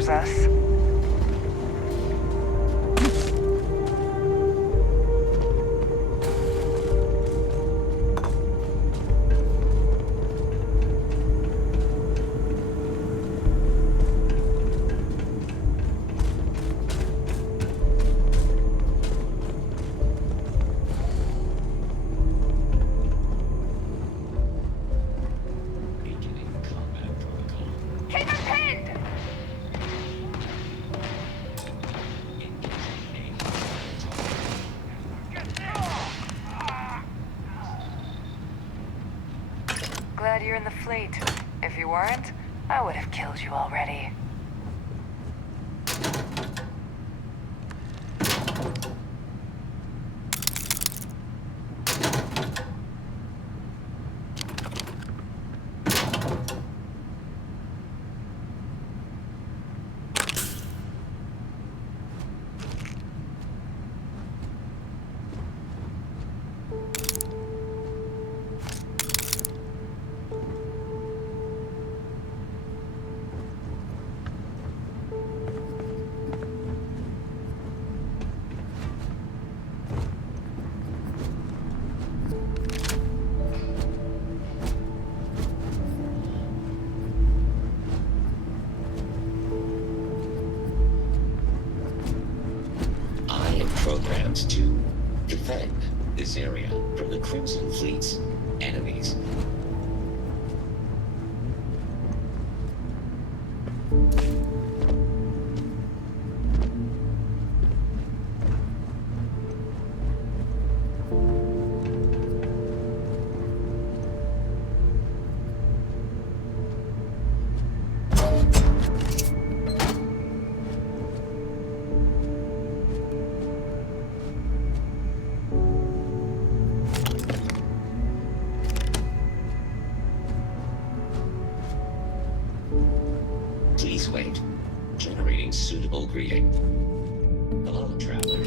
scares us? Glad you're in the fleet. If you weren't, I would have killed you already. Programmed to defend this area from the Crimson Fleet's enemies. Please wait. Generating suitable greeting. Hello, traveler.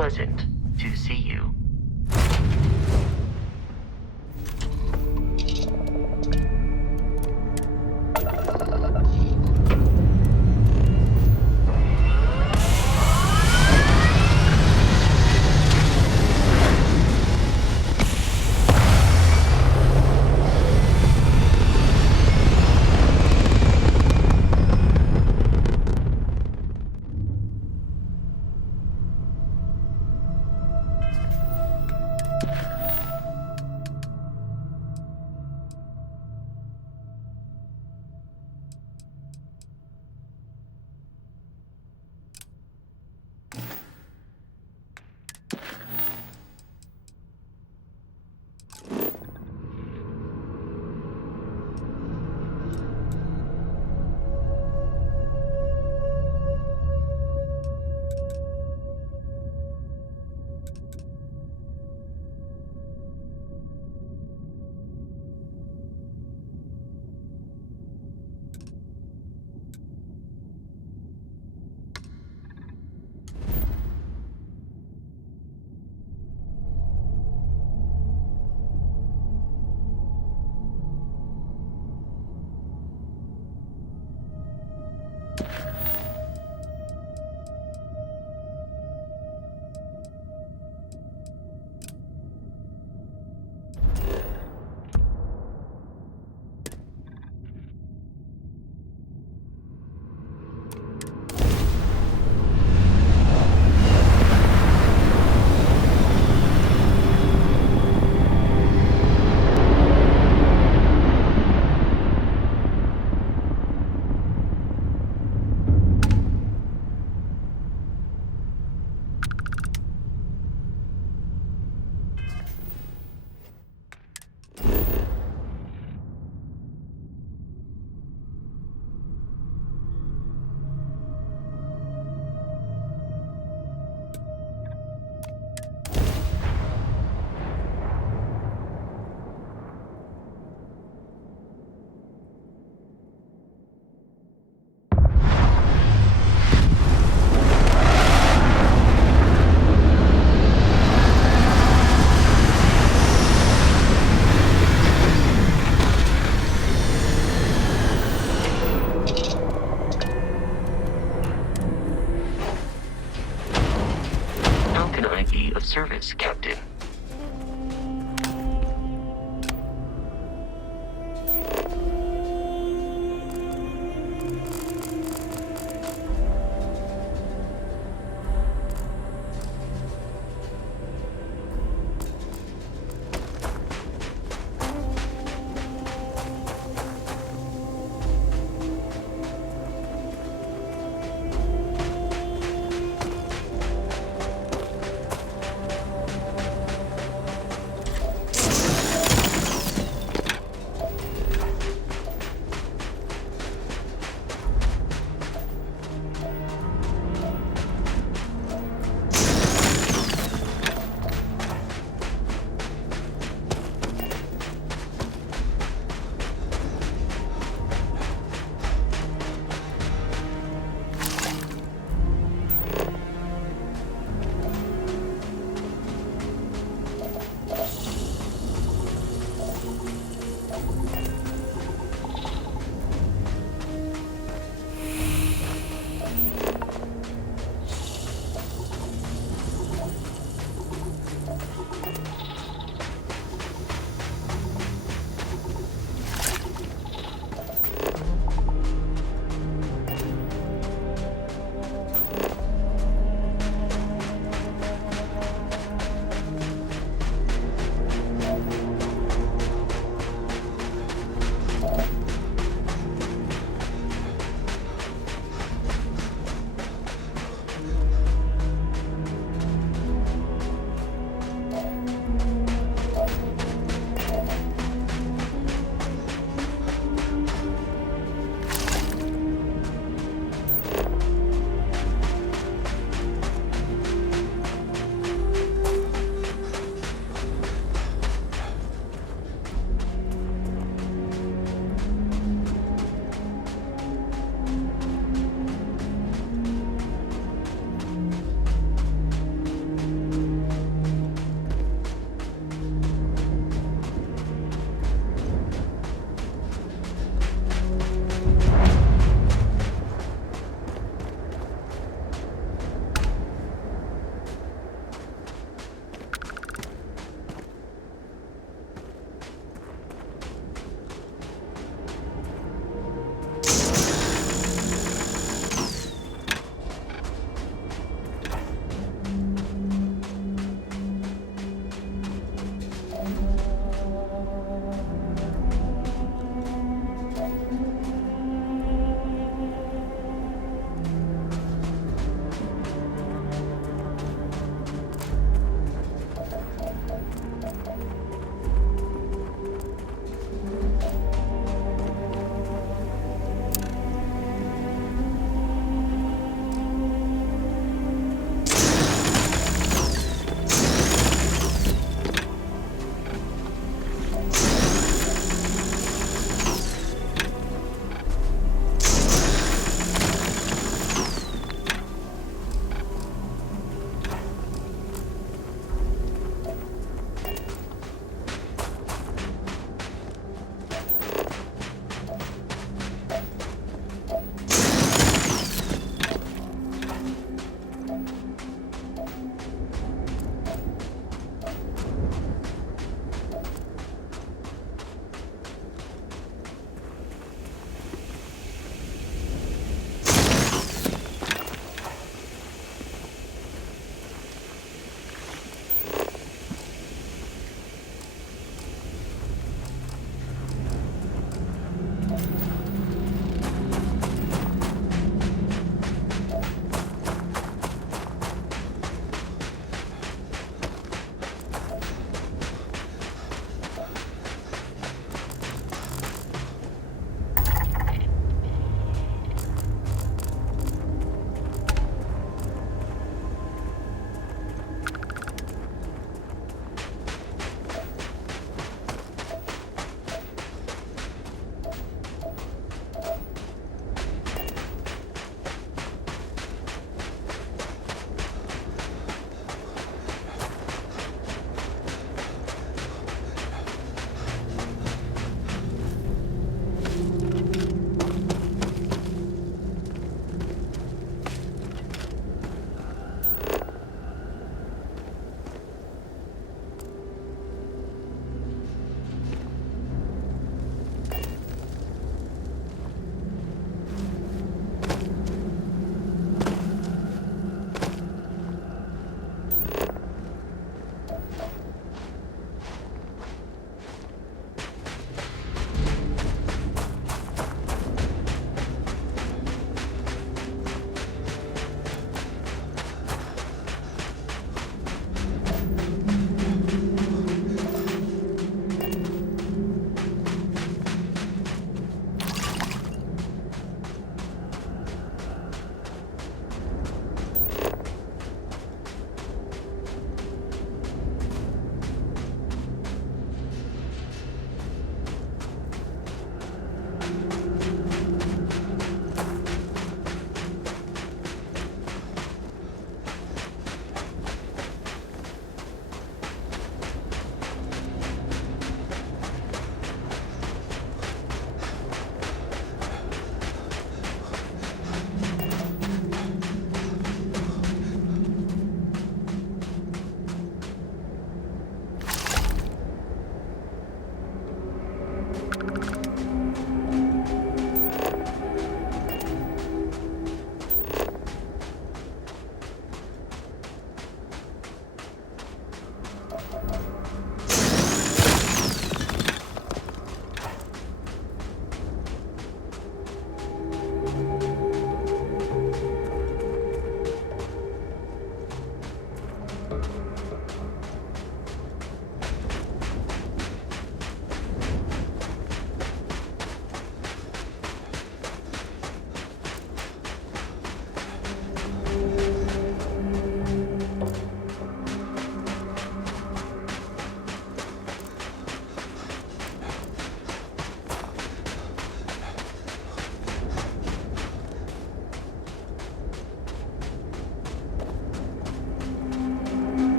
pleasant to see you. Service, Captain.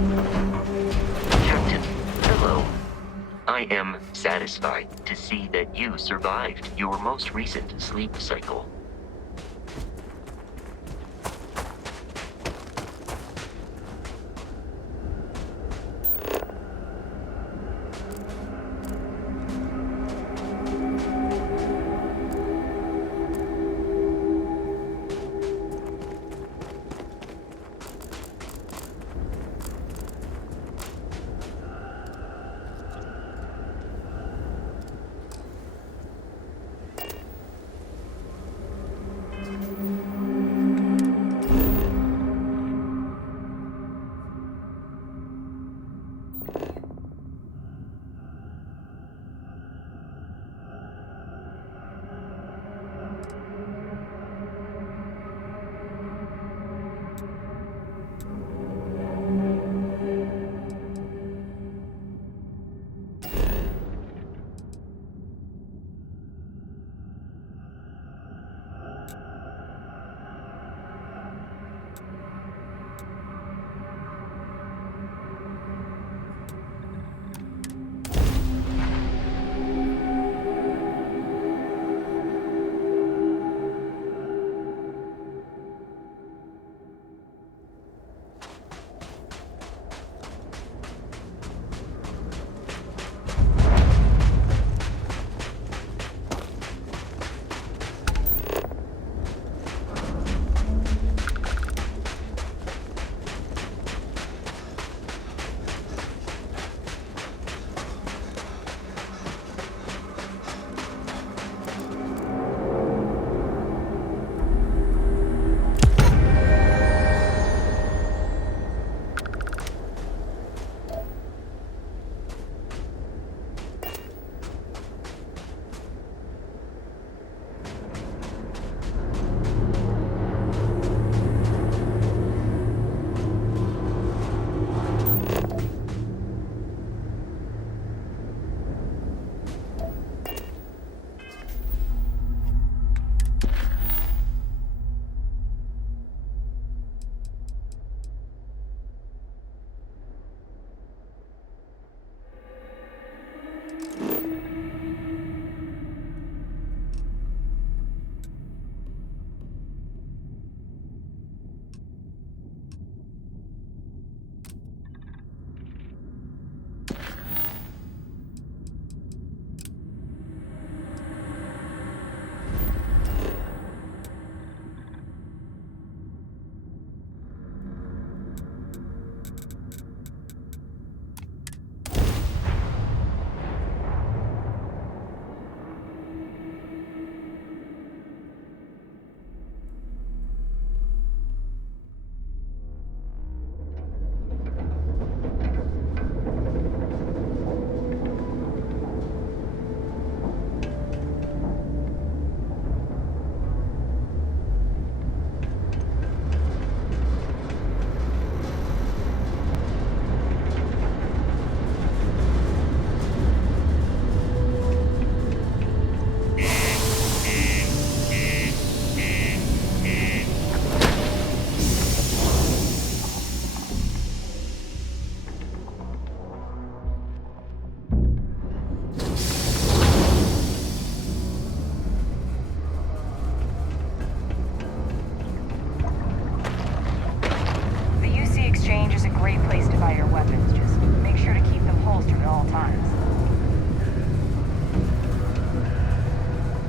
Captain, hello. I am satisfied to see that you survived your most recent sleep cycle.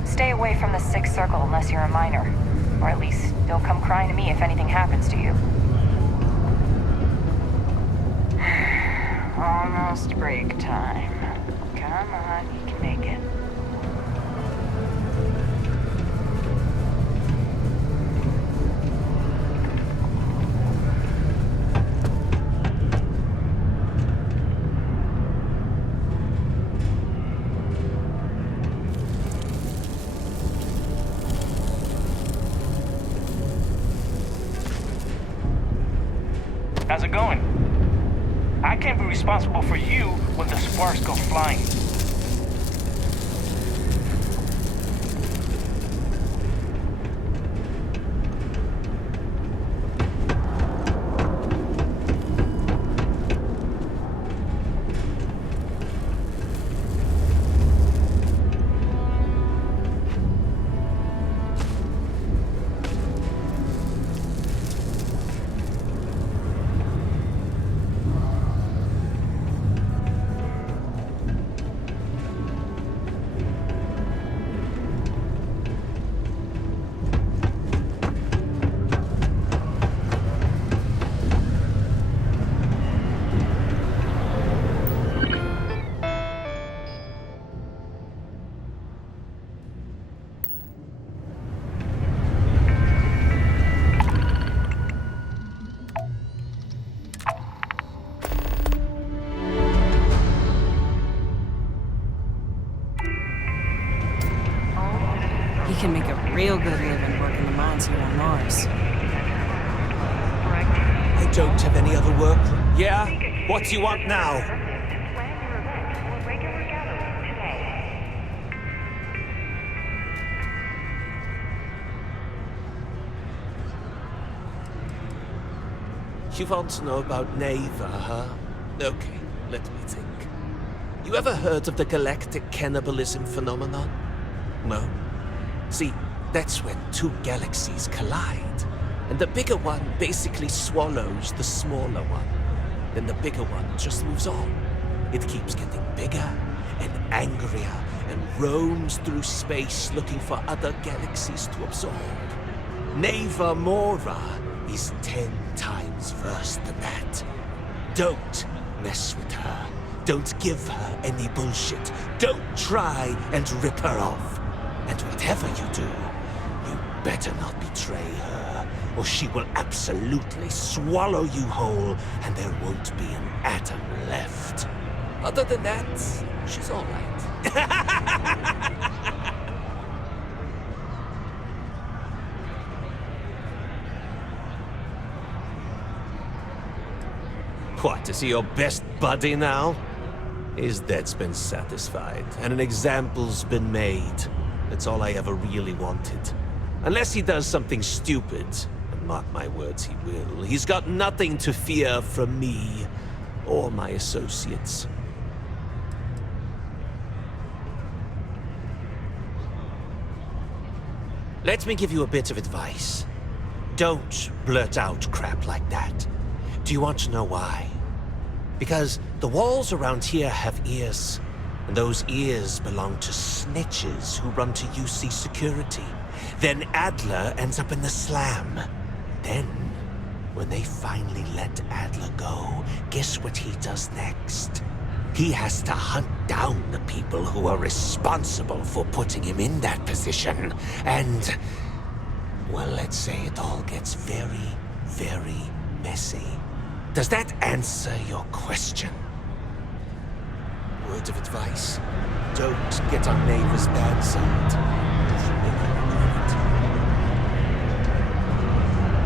Stay away from the Sixth Circle unless you're a minor. Or at least, don't come crying to me if anything happens to you. Almost break time. Come on, you can make it. How's it going? I can't be responsible for you when the sparks go flying. real good living working the mines here on Mars. I don't have any other work. Yeah? What do you want now? You want to know about Neva, huh? Okay, let me think. You ever heard of the galactic cannibalism phenomenon? No? See, that's when two galaxies collide, and the bigger one basically swallows the smaller one. Then the bigger one just moves on. It keeps getting bigger and angrier and roams through space looking for other galaxies to absorb. Neva Mora is 10 times worse than that. Don't mess with her. Don't give her any bullshit. Don't try and rip her off. And whatever you do, you better not betray her, or she will absolutely swallow you whole, and there won't be an atom left. Other than that, she's all right. What, is he your best buddy now? His debt's been satisfied, and an example's been made. That's all I ever really wanted. Unless he does something stupid, and mark my words, he will. He's got nothing to fear from me, or my associates. Let me give you a bit of advice. Don't blurt out crap like that. Do you want to know why? Because the walls around here have ears, and those ears belong to snitches who run to UC security. Then Adler ends up in the slam. Then, when they finally let Adler go, guess what he does next? He has to hunt down the people who are responsible for putting him in that position. And, well, let's say it all gets very, very messy. Does that answer your question? Word of advice. Don't get on Neva's bad side.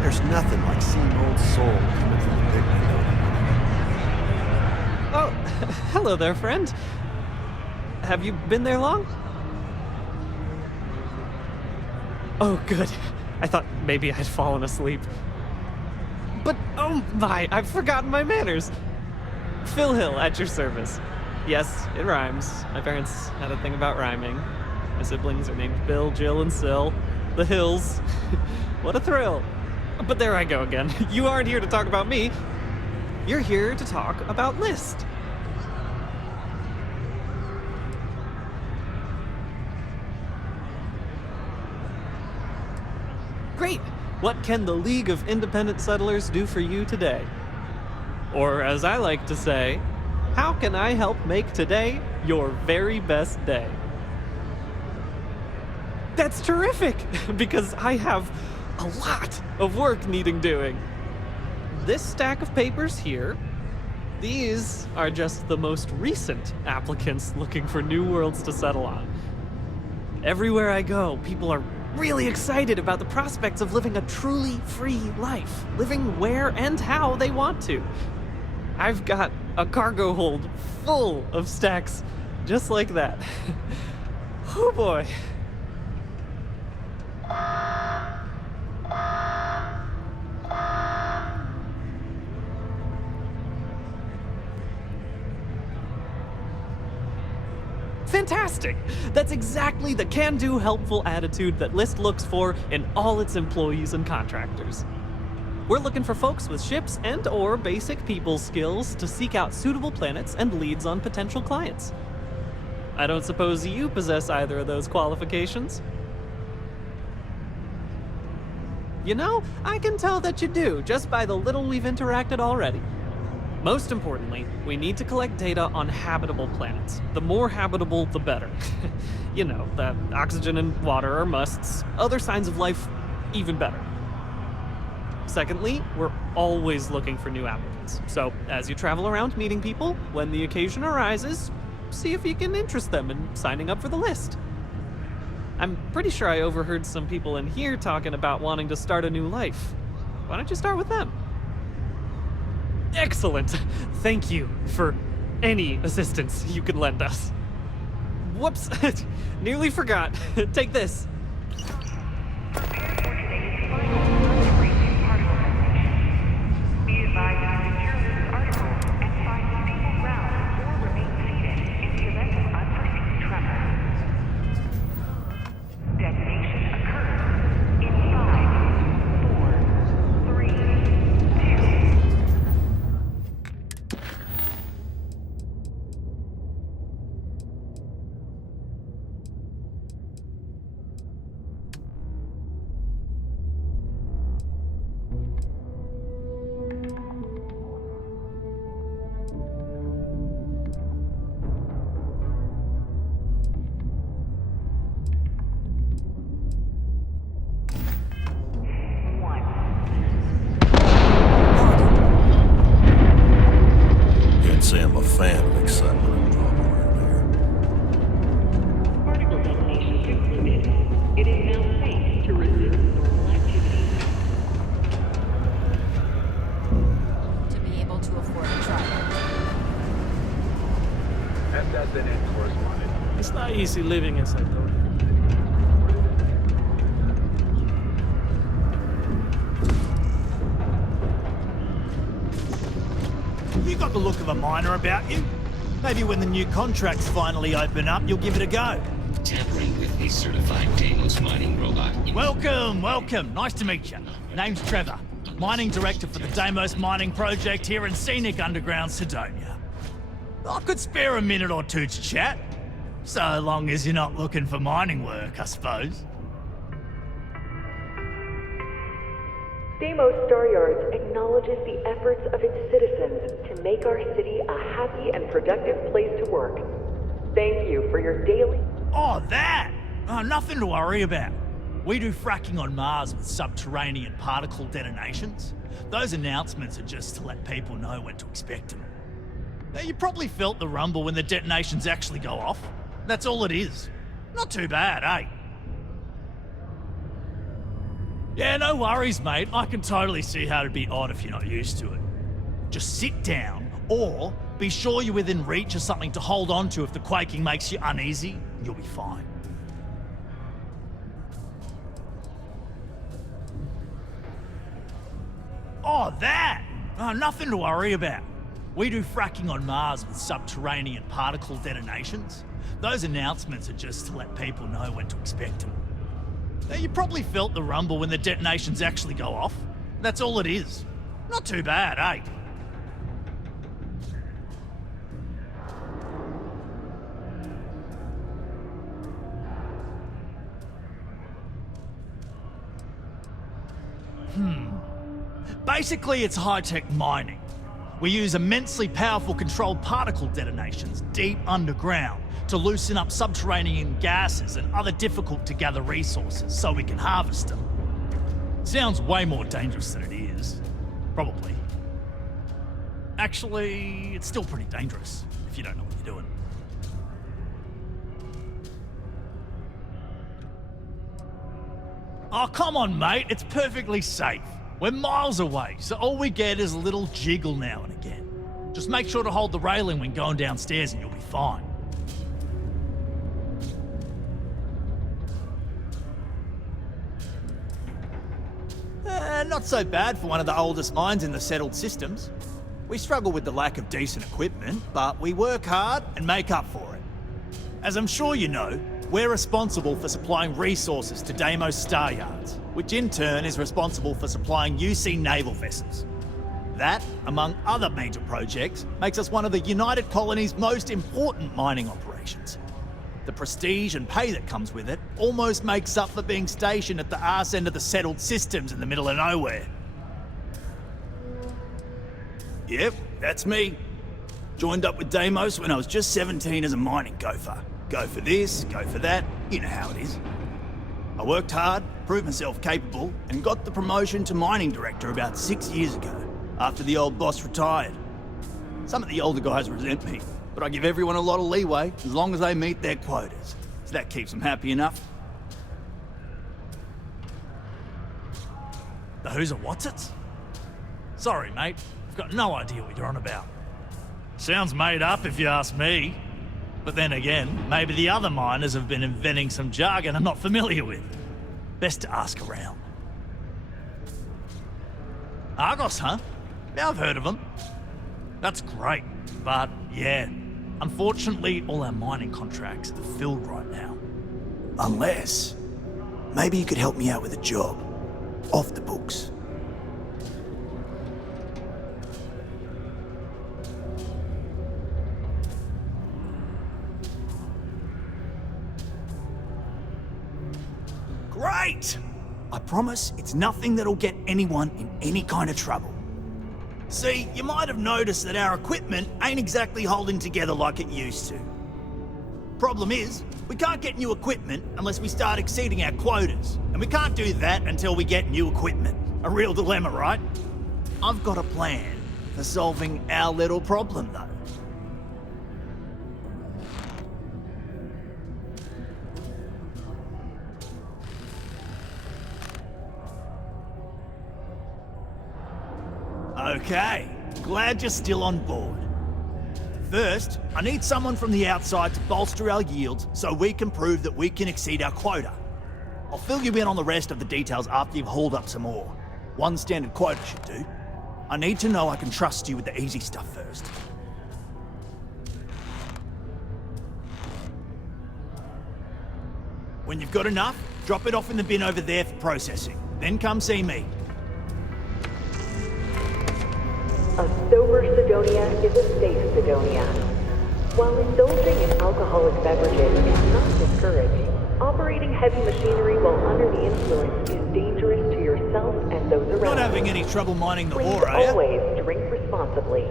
There's nothing like seeing old soul coming through the big window. Oh, hello there, friend. Have you been there long? Oh, good. I thought maybe I'd fallen asleep. But, oh my, I've forgotten my manners. Phil Hill, at your service. Yes, it rhymes. My parents had a thing about rhyming. My siblings are named Bill, Jill, and Sil. The Hills. What a thrill. But there I go again. You aren't here to talk about me. You're here to talk about List. Great! What can the League of Independent Settlers do for you today? Or as I like to say, how can I help make today your very best day? That's terrific, because I have a lot of work needing doing. This stack of papers here, these are just the most recent applicants looking for new worlds to settle on. Everywhere I go, people are really excited about the prospects of living a truly free life, living where and how they want to. I've got a cargo hold full of stacks just like that. Oh boy. Fantastic! That's exactly the can-do, helpful attitude that List looks for in all its employees and contractors. We're looking for folks with ships and/or basic people skills to seek out suitable planets and leads on potential clients. I don't suppose you possess either of those qualifications? You know, I can tell that you do, just by the little we've interacted already. Most importantly, we need to collect data on habitable planets. The more habitable, the better. You know, the oxygen and water are musts. Other signs of life, even better. Secondly, we're always looking for new applicants. So, as you travel around meeting people, when the occasion arises, see if you can interest them in signing up for the list. I'm pretty sure I overheard some people in here talking about wanting to start a new life. Why don't you start with them? Excellent. Thank you for any assistance you can lend us. Whoops. Nearly forgot. Take this. Say I'm a fan of excitement and drama around here. Particle detonation concluded. It is now safe to resume normal activity. To be able to afford a truck. FSNN correspondent. It's not easy living inside Dolby. You got the look of a miner about you. Maybe when the new contracts finally open up, you'll give it a go. Tampering with a certified Deimos mining robot. Welcome, welcome. Nice to meet you. Name's Trevor, mining director for the Deimos mining project here in scenic underground Sidonia. I could spare a minute or two to chat, so long as you're not looking for mining work, I suppose. Deimos Star Yards acknowledges the efforts of its citizens to make our city a happy and productive place to work. Thank you for your daily... Oh, that! Oh, nothing to worry about. We do fracking on Mars with subterranean particle detonations. Those announcements are just to let people know when to expect them. Now, you probably felt the rumble when the detonations actually go off. That's all it is. Not too bad, eh? Yeah, no worries, mate. I can totally see how it'd be odd if you're not used to it. Just sit down, or be sure you're within reach of something to hold on to if the quaking makes you uneasy, and you'll be fine. Oh, that! Oh, nothing to worry about. We do fracking on Mars with subterranean particle detonations. Those announcements are just to let people know when to expect them. Now, you probably felt the rumble when the detonations actually go off. That's all it is. Not too bad, eh? Basically, it's high-tech mining. We use immensely powerful controlled particle detonations deep underground to loosen up subterranean gases and other difficult-to-gather resources so we can harvest them. Sounds way more dangerous than it is. Probably. Actually, it's still pretty dangerous if you don't know what you're doing. Oh, come on, mate. It's perfectly safe. We're miles away, so all we get is a little jiggle now and again. Just make sure to hold the railing when going downstairs and you'll be fine. Not so bad for one of the oldest mines in the settled systems. We struggle with the lack of decent equipment, but we work hard and make up for it. As I'm sure you know, we're responsible for supplying resources to Deimos Star Yards, which in turn is responsible for supplying UC naval vessels. That, among other major projects, makes us one of the United Colony's most important mining operations. The prestige and pay that comes with it almost makes up for being stationed at the arse end of the settled systems in the middle of nowhere. Yep, that's me. Joined up with Deimos when I was just 17 as a mining gopher. Go for this, go for that, you know how it is. I worked hard, proved myself capable, and got the promotion to mining director about 6 years ago, after the old boss retired. Some of the older guys resent me, but I give everyone a lot of leeway as long as they meet their quotas. So that keeps them happy enough. The who's and what's it's? Sorry, mate. I've got no idea what you're on about. Sounds made up if you ask me. But then again, maybe the other miners have been inventing some jargon I'm not familiar with. Best to ask around. Argos, huh? Yeah, I've heard of them. That's great, but yeah, unfortunately all our mining contracts are filled right now. Unless, maybe you could help me out with a job. Off the books. Great! I promise it's nothing that'll get anyone in any kind of trouble. See, you might have noticed that our equipment ain't exactly holding together like it used to. Problem is, we can't get new equipment unless we start exceeding our quotas, and we can't do that until we get new equipment. A real dilemma, right? I've got a plan for solving our little problem, though. Okay, glad you're still on board. First, I need someone from the outside to bolster our yields so we can prove that we can exceed our quota. I'll fill you in on the rest of the details after you've hauled up some more. One standard quota should do. I need to know I can trust you with the easy stuff first. When you've got enough, drop it off in the bin over there for processing. Then come see me. A sober Sidonia is a safe Sidonia. While indulging in alcoholic beverages is not discouraged, operating heavy machinery while under the influence is dangerous to yourself and those around you. Not having any trouble mining the Please ore, are you? always drink responsibly.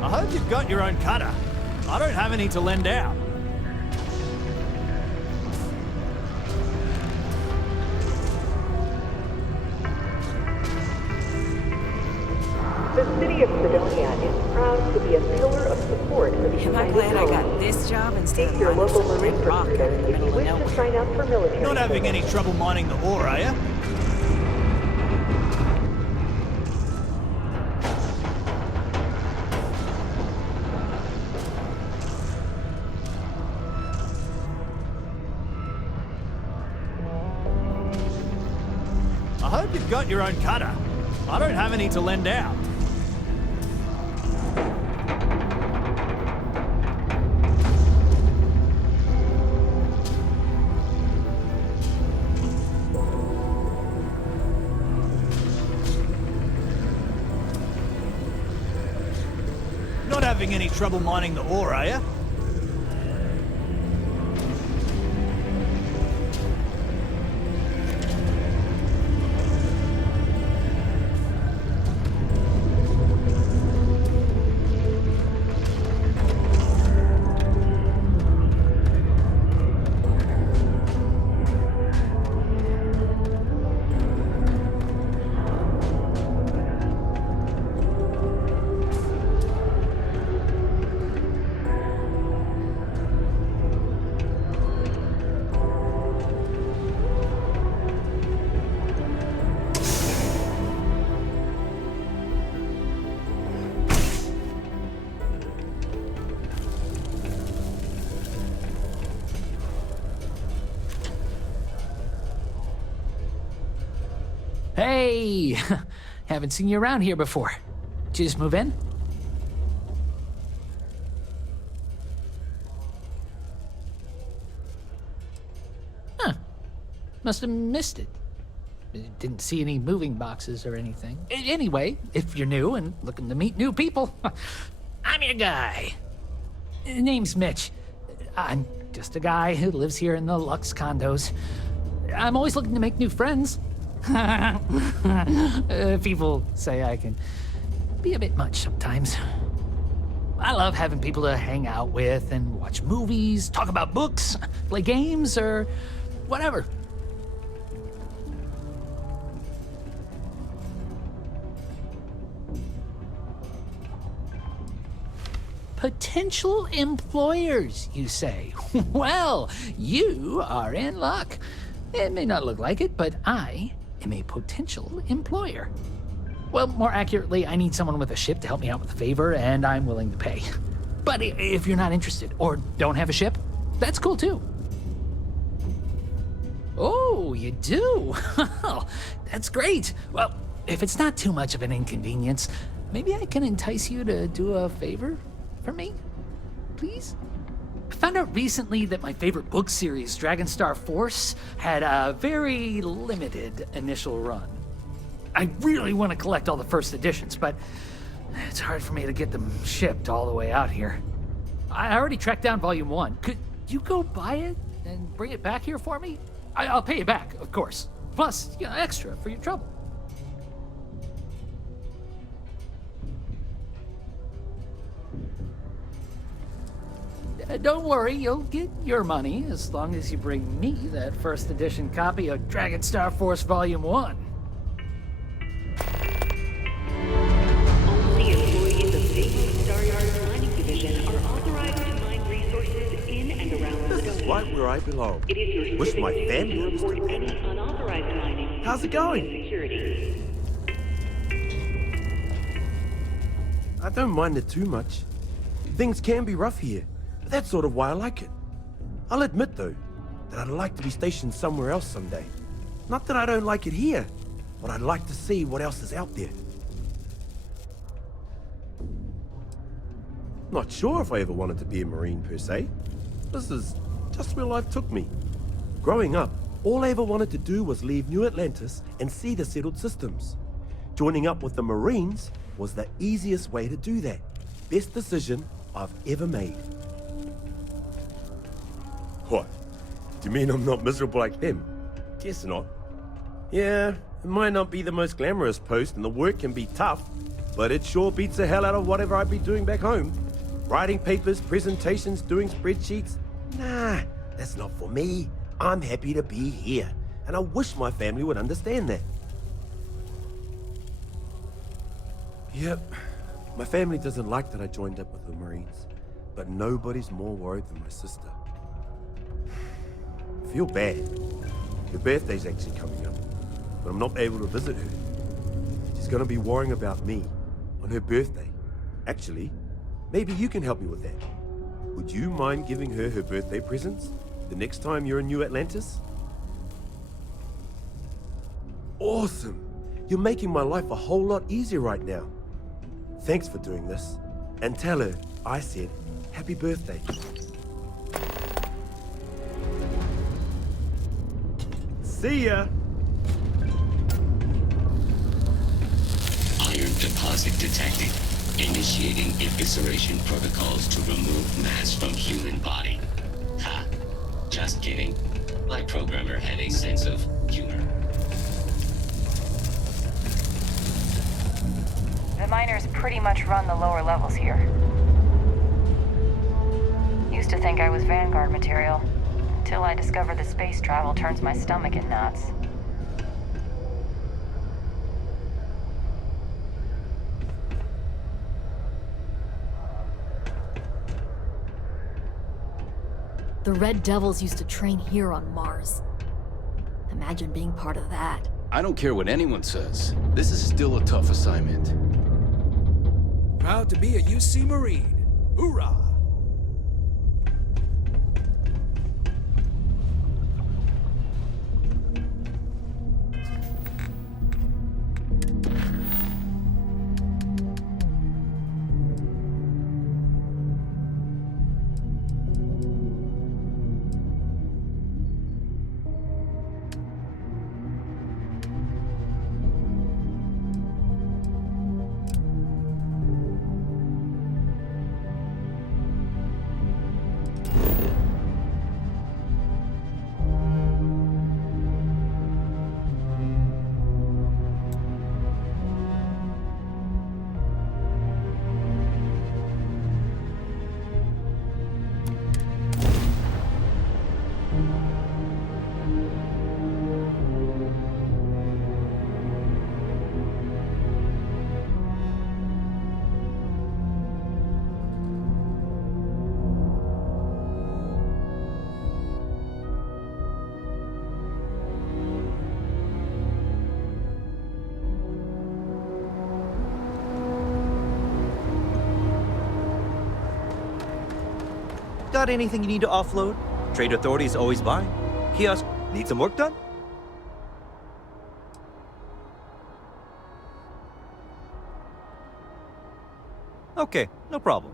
I hope you've got your own cutter. I don't have any to lend out. The city of Sidonia is proud to be a pillar of support for the Am I United glad I got Colonies. this job instead Seek of your mining local some marine red rock recruiter out in the if you middle of wish to nowhere? sign up for military Not having any service. trouble mining the ore, are you? I hope you've got your own cutter. I don't have any to lend out. Not having any trouble mining the ore, are you? Hey! Haven't seen you around here before. Did you just move in? Huh. Must have missed it. Didn't see any moving boxes or anything. Anyway, if you're new and looking to meet new people, I'm your guy. Name's Mitch. I'm just a guy who lives here in the Lux condos. I'm always looking to make new friends. People say I can be a bit much sometimes. I love having people to hang out with and watch movies, talk about books, play games, or whatever. potential employers, you say? Well, you are in luck. It may not look like it, but I am a potential employer. Well, more accurately, I need someone with a ship to help me out with a favor, and I'm willing to pay. But if you're not interested or don't have a ship, that's cool too. Oh, you do? That's great. Well, if it's not too much of an inconvenience, maybe I can entice you to do a favor for me, please? I found out recently that my favorite book series, Dragonstar Force, had a very limited initial run. I really want to collect all the first editions, but it's hard for me to get them shipped all the way out here. I already tracked down Volume 1. Could you go buy it and bring it back here for me? I'll pay you back, of course. Plus, extra for your trouble. Don't worry, you'll get your money as long as you bring me that first edition copy of Dragonstar Force Volume 1. Only employees of Venom Star Yard's mining division are authorized to mine resources in and around This is right where I belong. It is your Wish my civic family duty to understood report that. any unauthorized mining. How's it going? Security. I don't mind it too much. Things can be rough here, but that's sort of why I like it. I'll admit, though, that I'd like to be stationed somewhere else someday. Not that I don't like it here, but I'd like to see what else is out there. Not sure if I ever wanted to be a Marine per se. This is just where life took me. Growing up, all I ever wanted to do was leave New Atlantis and see the settled systems. Joining up with the Marines was the easiest way to do that. Best decision I've ever made. What? Do you mean I'm not miserable like them? Guess not. Yeah, it might not be the most glamorous post and the work can be tough, but it sure beats the hell out of whatever I'd be doing back home. Writing papers, presentations, doing spreadsheets. Nah, that's not for me. I'm happy to be here, and I wish my family would understand that. Yep, my family doesn't like that I joined up with the Marines, but nobody's more worried than my sister. I feel bad. Her birthday's actually coming up, but I'm not able to visit her. She's gonna be worrying about me on her birthday. Actually, maybe you can help me with that. Would you mind giving her her birthday presents the next time you're in New Atlantis? Awesome! You're making my life a whole lot easier right now. Thanks for doing this. And tell her I said happy birthday. See ya! Iron deposit detected. Initiating evisceration protocols to remove mass from human body. Ha. Just kidding. My programmer had a sense of humor. The miners pretty much run the lower levels here. Used to think I was Vanguard material, until I discovered that space travel turns my stomach in knots. The Red Devils used to train here on Mars. Imagine being part of that. I don't care what anyone says. This is still a tough assignment. Proud to be a UC Marine. Hoorah! Got anything you need to offload? Trade Authority is always buying. Kiosk, need some work done? Okay, no problem.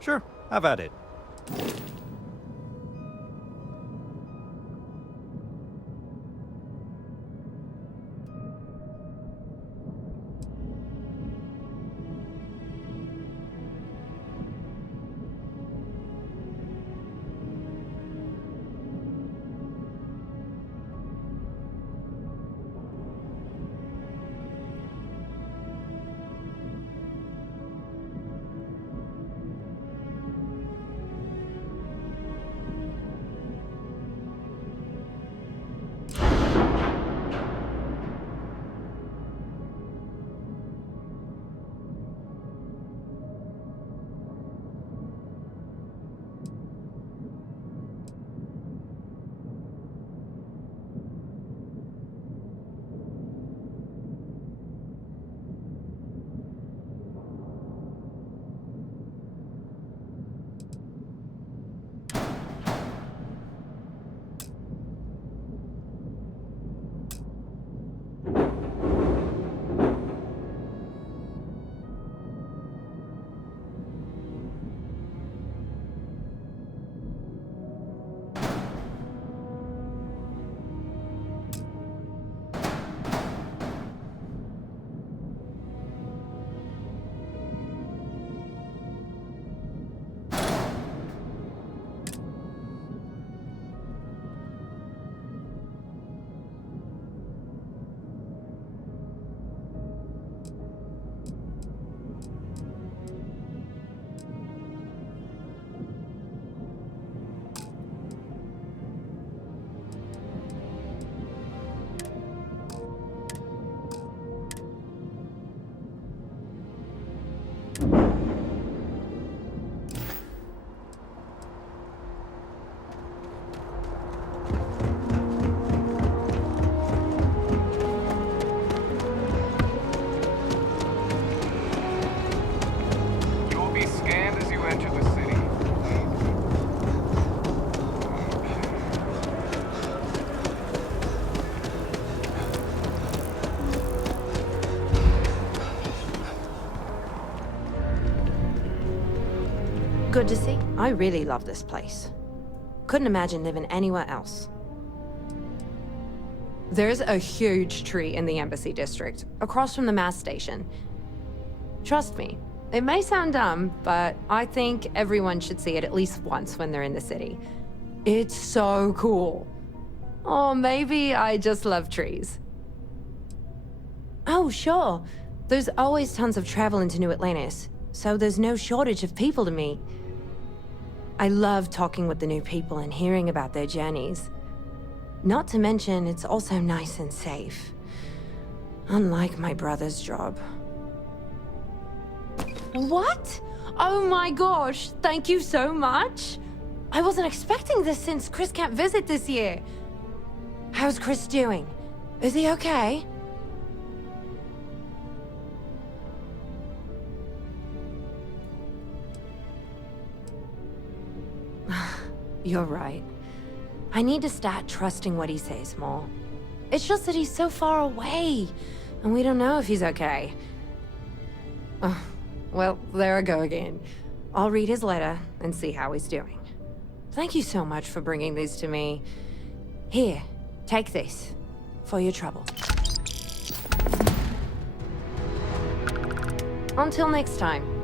Sure, have at it. Good to see. I really love this place. Couldn't imagine living anywhere else. There's a huge tree in the Embassy District, across from the mass station. Trust me, it may sound dumb, but I think everyone should see it at least once when they're in the city. It's so cool. Or maybe I just love trees. Oh, sure. There's always tons of travel into New Atlantis, so there's no shortage of people to meet. I love talking with the new people and hearing about their journeys. Not to mention, it's also nice and safe. Unlike my brother's job. What? Oh my gosh, thank you so much. I wasn't expecting this since Chris can't visit this year. How's Chris doing? Is he okay? You're right. I need to start trusting what he says more. It's just that he's so far away, and we don't know if he's okay. Well, there I go again. I'll read his letter and see how he's doing. Thank you so much for bringing these to me. Here, take this for your trouble. Until next time.